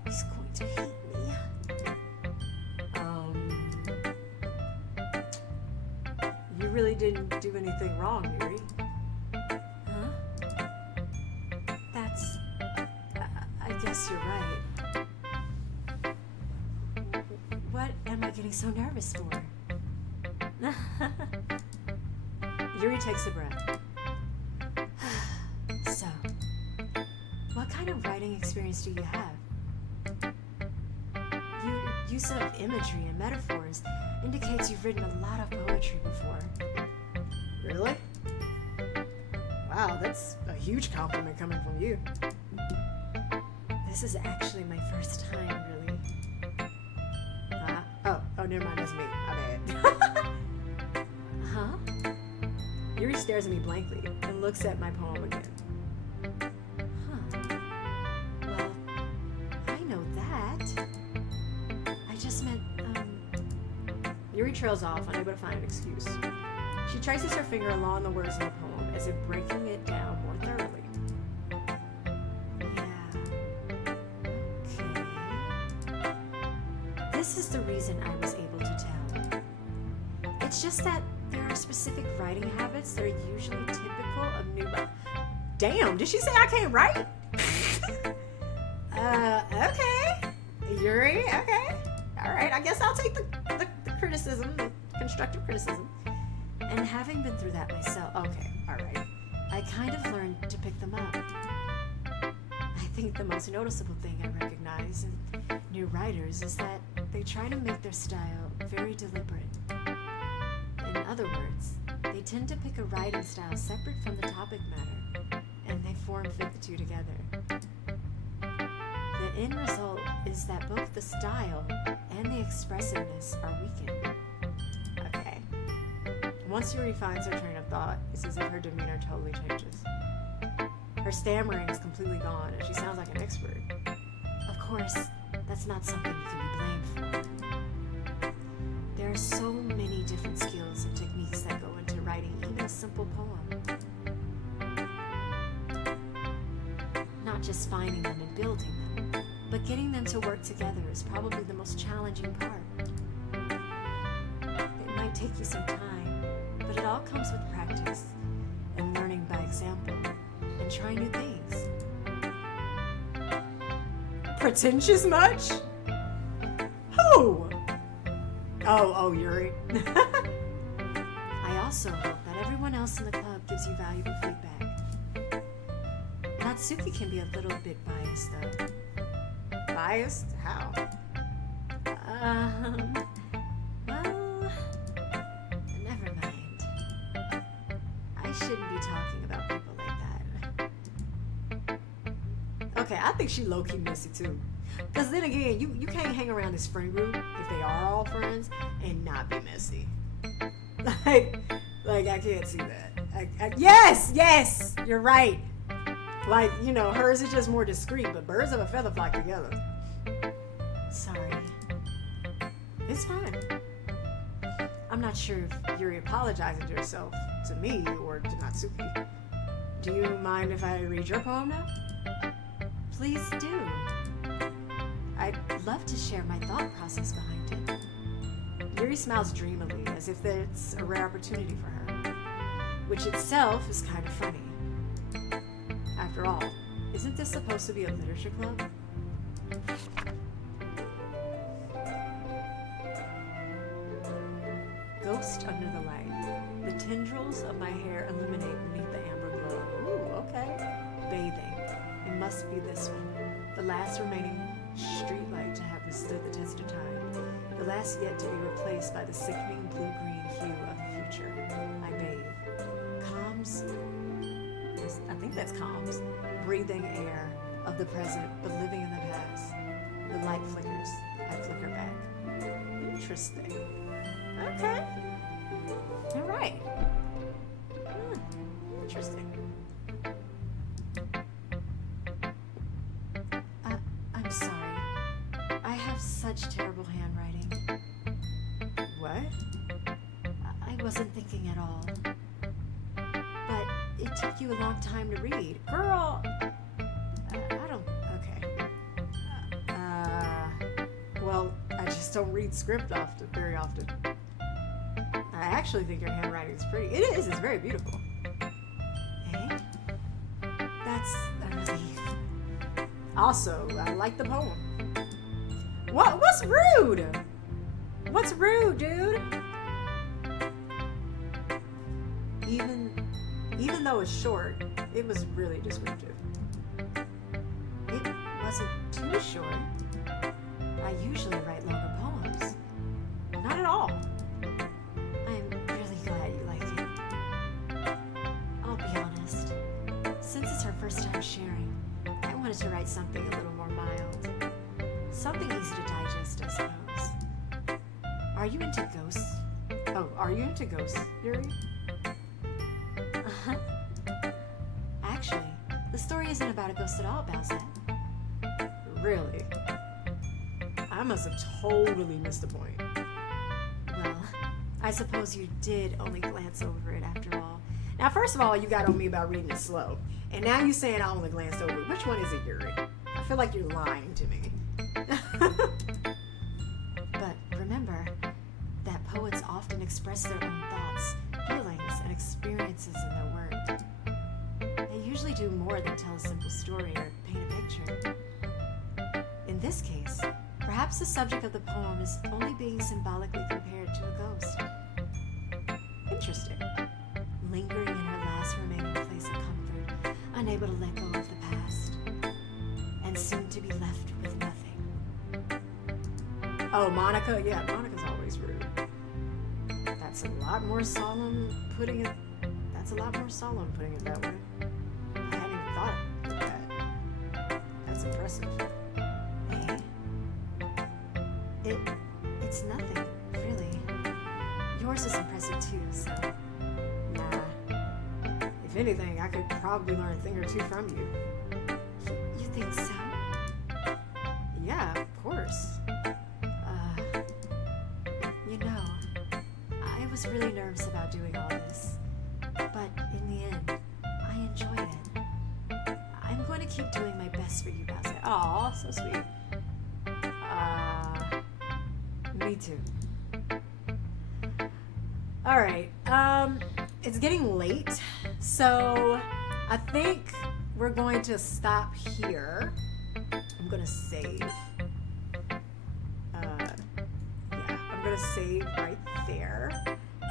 He's going to hate me. You really didn't do anything wrong, Yuri. Huh? I guess you're right. What am I getting so nervous for? Yuri takes a breath. So, what kind of writing experience do you have? Your use of imagery and metaphors indicates you've written a lot of poetry before. Really? Wow, that's a huge compliment coming from you. This is actually my first time, really. Oh, never mind, that's me. My bad. Huh? Yuri stares at me blankly and looks at my poem again. Huh. Well, I know that. I just meant, Yuri trails off, unable to find an excuse. She traces her finger along the words in the poem, as if breaking it down more thoroughly. yeah. Okay. This is the reason I was able to tell. It's just that there are specific writing habits that are usually typical of new writers. Damn, did she say I can't write? Okay. Yuri, okay. Alright, I guess I'll take the criticism, the constructive criticism. And having been through that myself, Okay, alright. I kind of learned to pick them up. I think the most noticeable thing I recognize in new writers is that they try to make their style very deliberate. In other words, they tend to pick a writing style separate from the topic matter, and they form fit the two together. The The end result is that both the style and the expressiveness are weakened. Okay. Once Yuri finds her train of thought, it's as if her demeanor totally changes. Her stammering is completely gone, and she sounds like an expert. Of course, that's not something you can be blamed for. There are so many different skills and techniques that go into writing even a simple poem. Not just finding them and building them, but getting them to work together is probably the most challenging part. It might take you some time, but it all comes with practice and learning by example and trying new things. Pretentious much? Who? Oh, Yuri. I also hope that everyone else in the club gives you valuable feedback. Natsuki can be a little bit biased, though. Biased? How? Well, never mind. I shouldn't be talking about people like that. Okay, I think she low-key messy too. Because then again, you can't hang around this friend group, if they are all friends, and not be messy. Like I can't see that. Yes, you're right. Like, you know, hers is just more discreet, but birds of a feather flock together. Sorry. It's fine. I'm not sure if Yuri apologizing to herself, to me, or to Natsuki. Do you mind if I read your poem now? Please do. I'd love to share my thought process behind it. Yuri smiles dreamily, as if it's a rare opportunity for her, which itself is kind of funny. After all, isn't this supposed to be a literature club? Ghost under the light. The tendrils of my hair illuminate beneath the amber glow. Ooh, okay. Bathing. It must be this one. The last remaining street light to have withstood the test of time. The last yet to be replaced by the sickening blue-green hue of the future. I bathe. Calms. I think that's calms. Breathing air of the present, but living in the past. The light flickers. I flicker back. Interesting. Okay. All right. Interesting. I'm sorry. I have such terrible handwriting. What? I wasn't thinking at all. But it took you a long time to read. Girl, I don't. Okay. Well, I just don't read script very often. I actually think your handwriting is pretty. It is. It's very beautiful. Eh? That's a relief. Also, I like the poem. What's rude? What's rude, dude? Even though it's short, it was really descriptive. It wasn't too short. I usually write longer poems. Not at all. I'm really glad you like it. I'll be honest. Since it's our first time sharing, I wanted to write something a little more mild. Something easy to digest, I suppose. Are you into ghosts? Oh, are you into ghosts, Yuri? Uh-huh. Actually, the story isn't about a ghost at all, Bowsette. Really? I must have totally missed the point. Well, I suppose you did only glance over it after all. Now, first of all, you got on me about reading it slow. And now you're saying I only glanced over it. Which one is it, Yuri? I feel like you're lying to me. But remember that poets often express their own thoughts, feelings, and experiences in their work. They usually do more than tell a simple story or paint a picture. In this case, perhaps the subject of the poem is only being symbolically compared to a ghost. Interesting. Lingering in her last remaining place of comfort, unable to let go of the past, and soon to be left with nothing. Oh, Monica? Yeah, Monica's always rude. That's a lot more solemn putting it that way. I hadn't even thought of that. That's impressive. It's nothing, really. Yours is impressive too, so. Nah. If anything, I could probably learn a thing or two from you. You think so? Yeah, of course. You know, I was really nervous about doing all this, but in the end, I enjoy it. I'm going to keep doing my best for you, Bowser. Aw, so sweet. Me too. Alright, it's getting late, so I think we're going to stop here. I'm gonna save. I'm gonna save right there.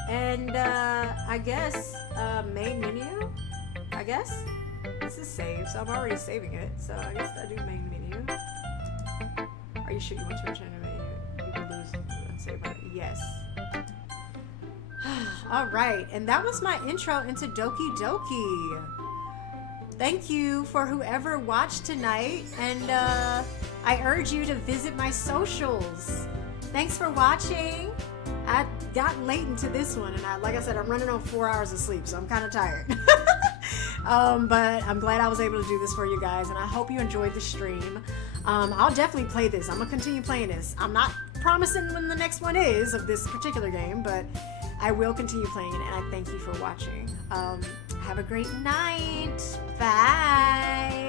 And, I guess, main menu? I guess? This is save, so I'm already saving it, so I guess I do main menu. Are you sure you want to return to menu? You can lose and save right. Yes. Alright, and that was my intro into Doki Doki. Thank you for whoever watched tonight, and I urge you to visit my socials. Thanks for watching. I got late into this one, and like I said, I'm running on 4 hours of sleep, so I'm kind of tired. But I'm glad I was able to do this for you guys, and I hope you enjoyed the stream. I'll definitely play this. I'm gonna continue playing this. I'm not promising when the next one is of this particular game, but I will continue playing it, and I thank you for watching. Have a great night. Bye.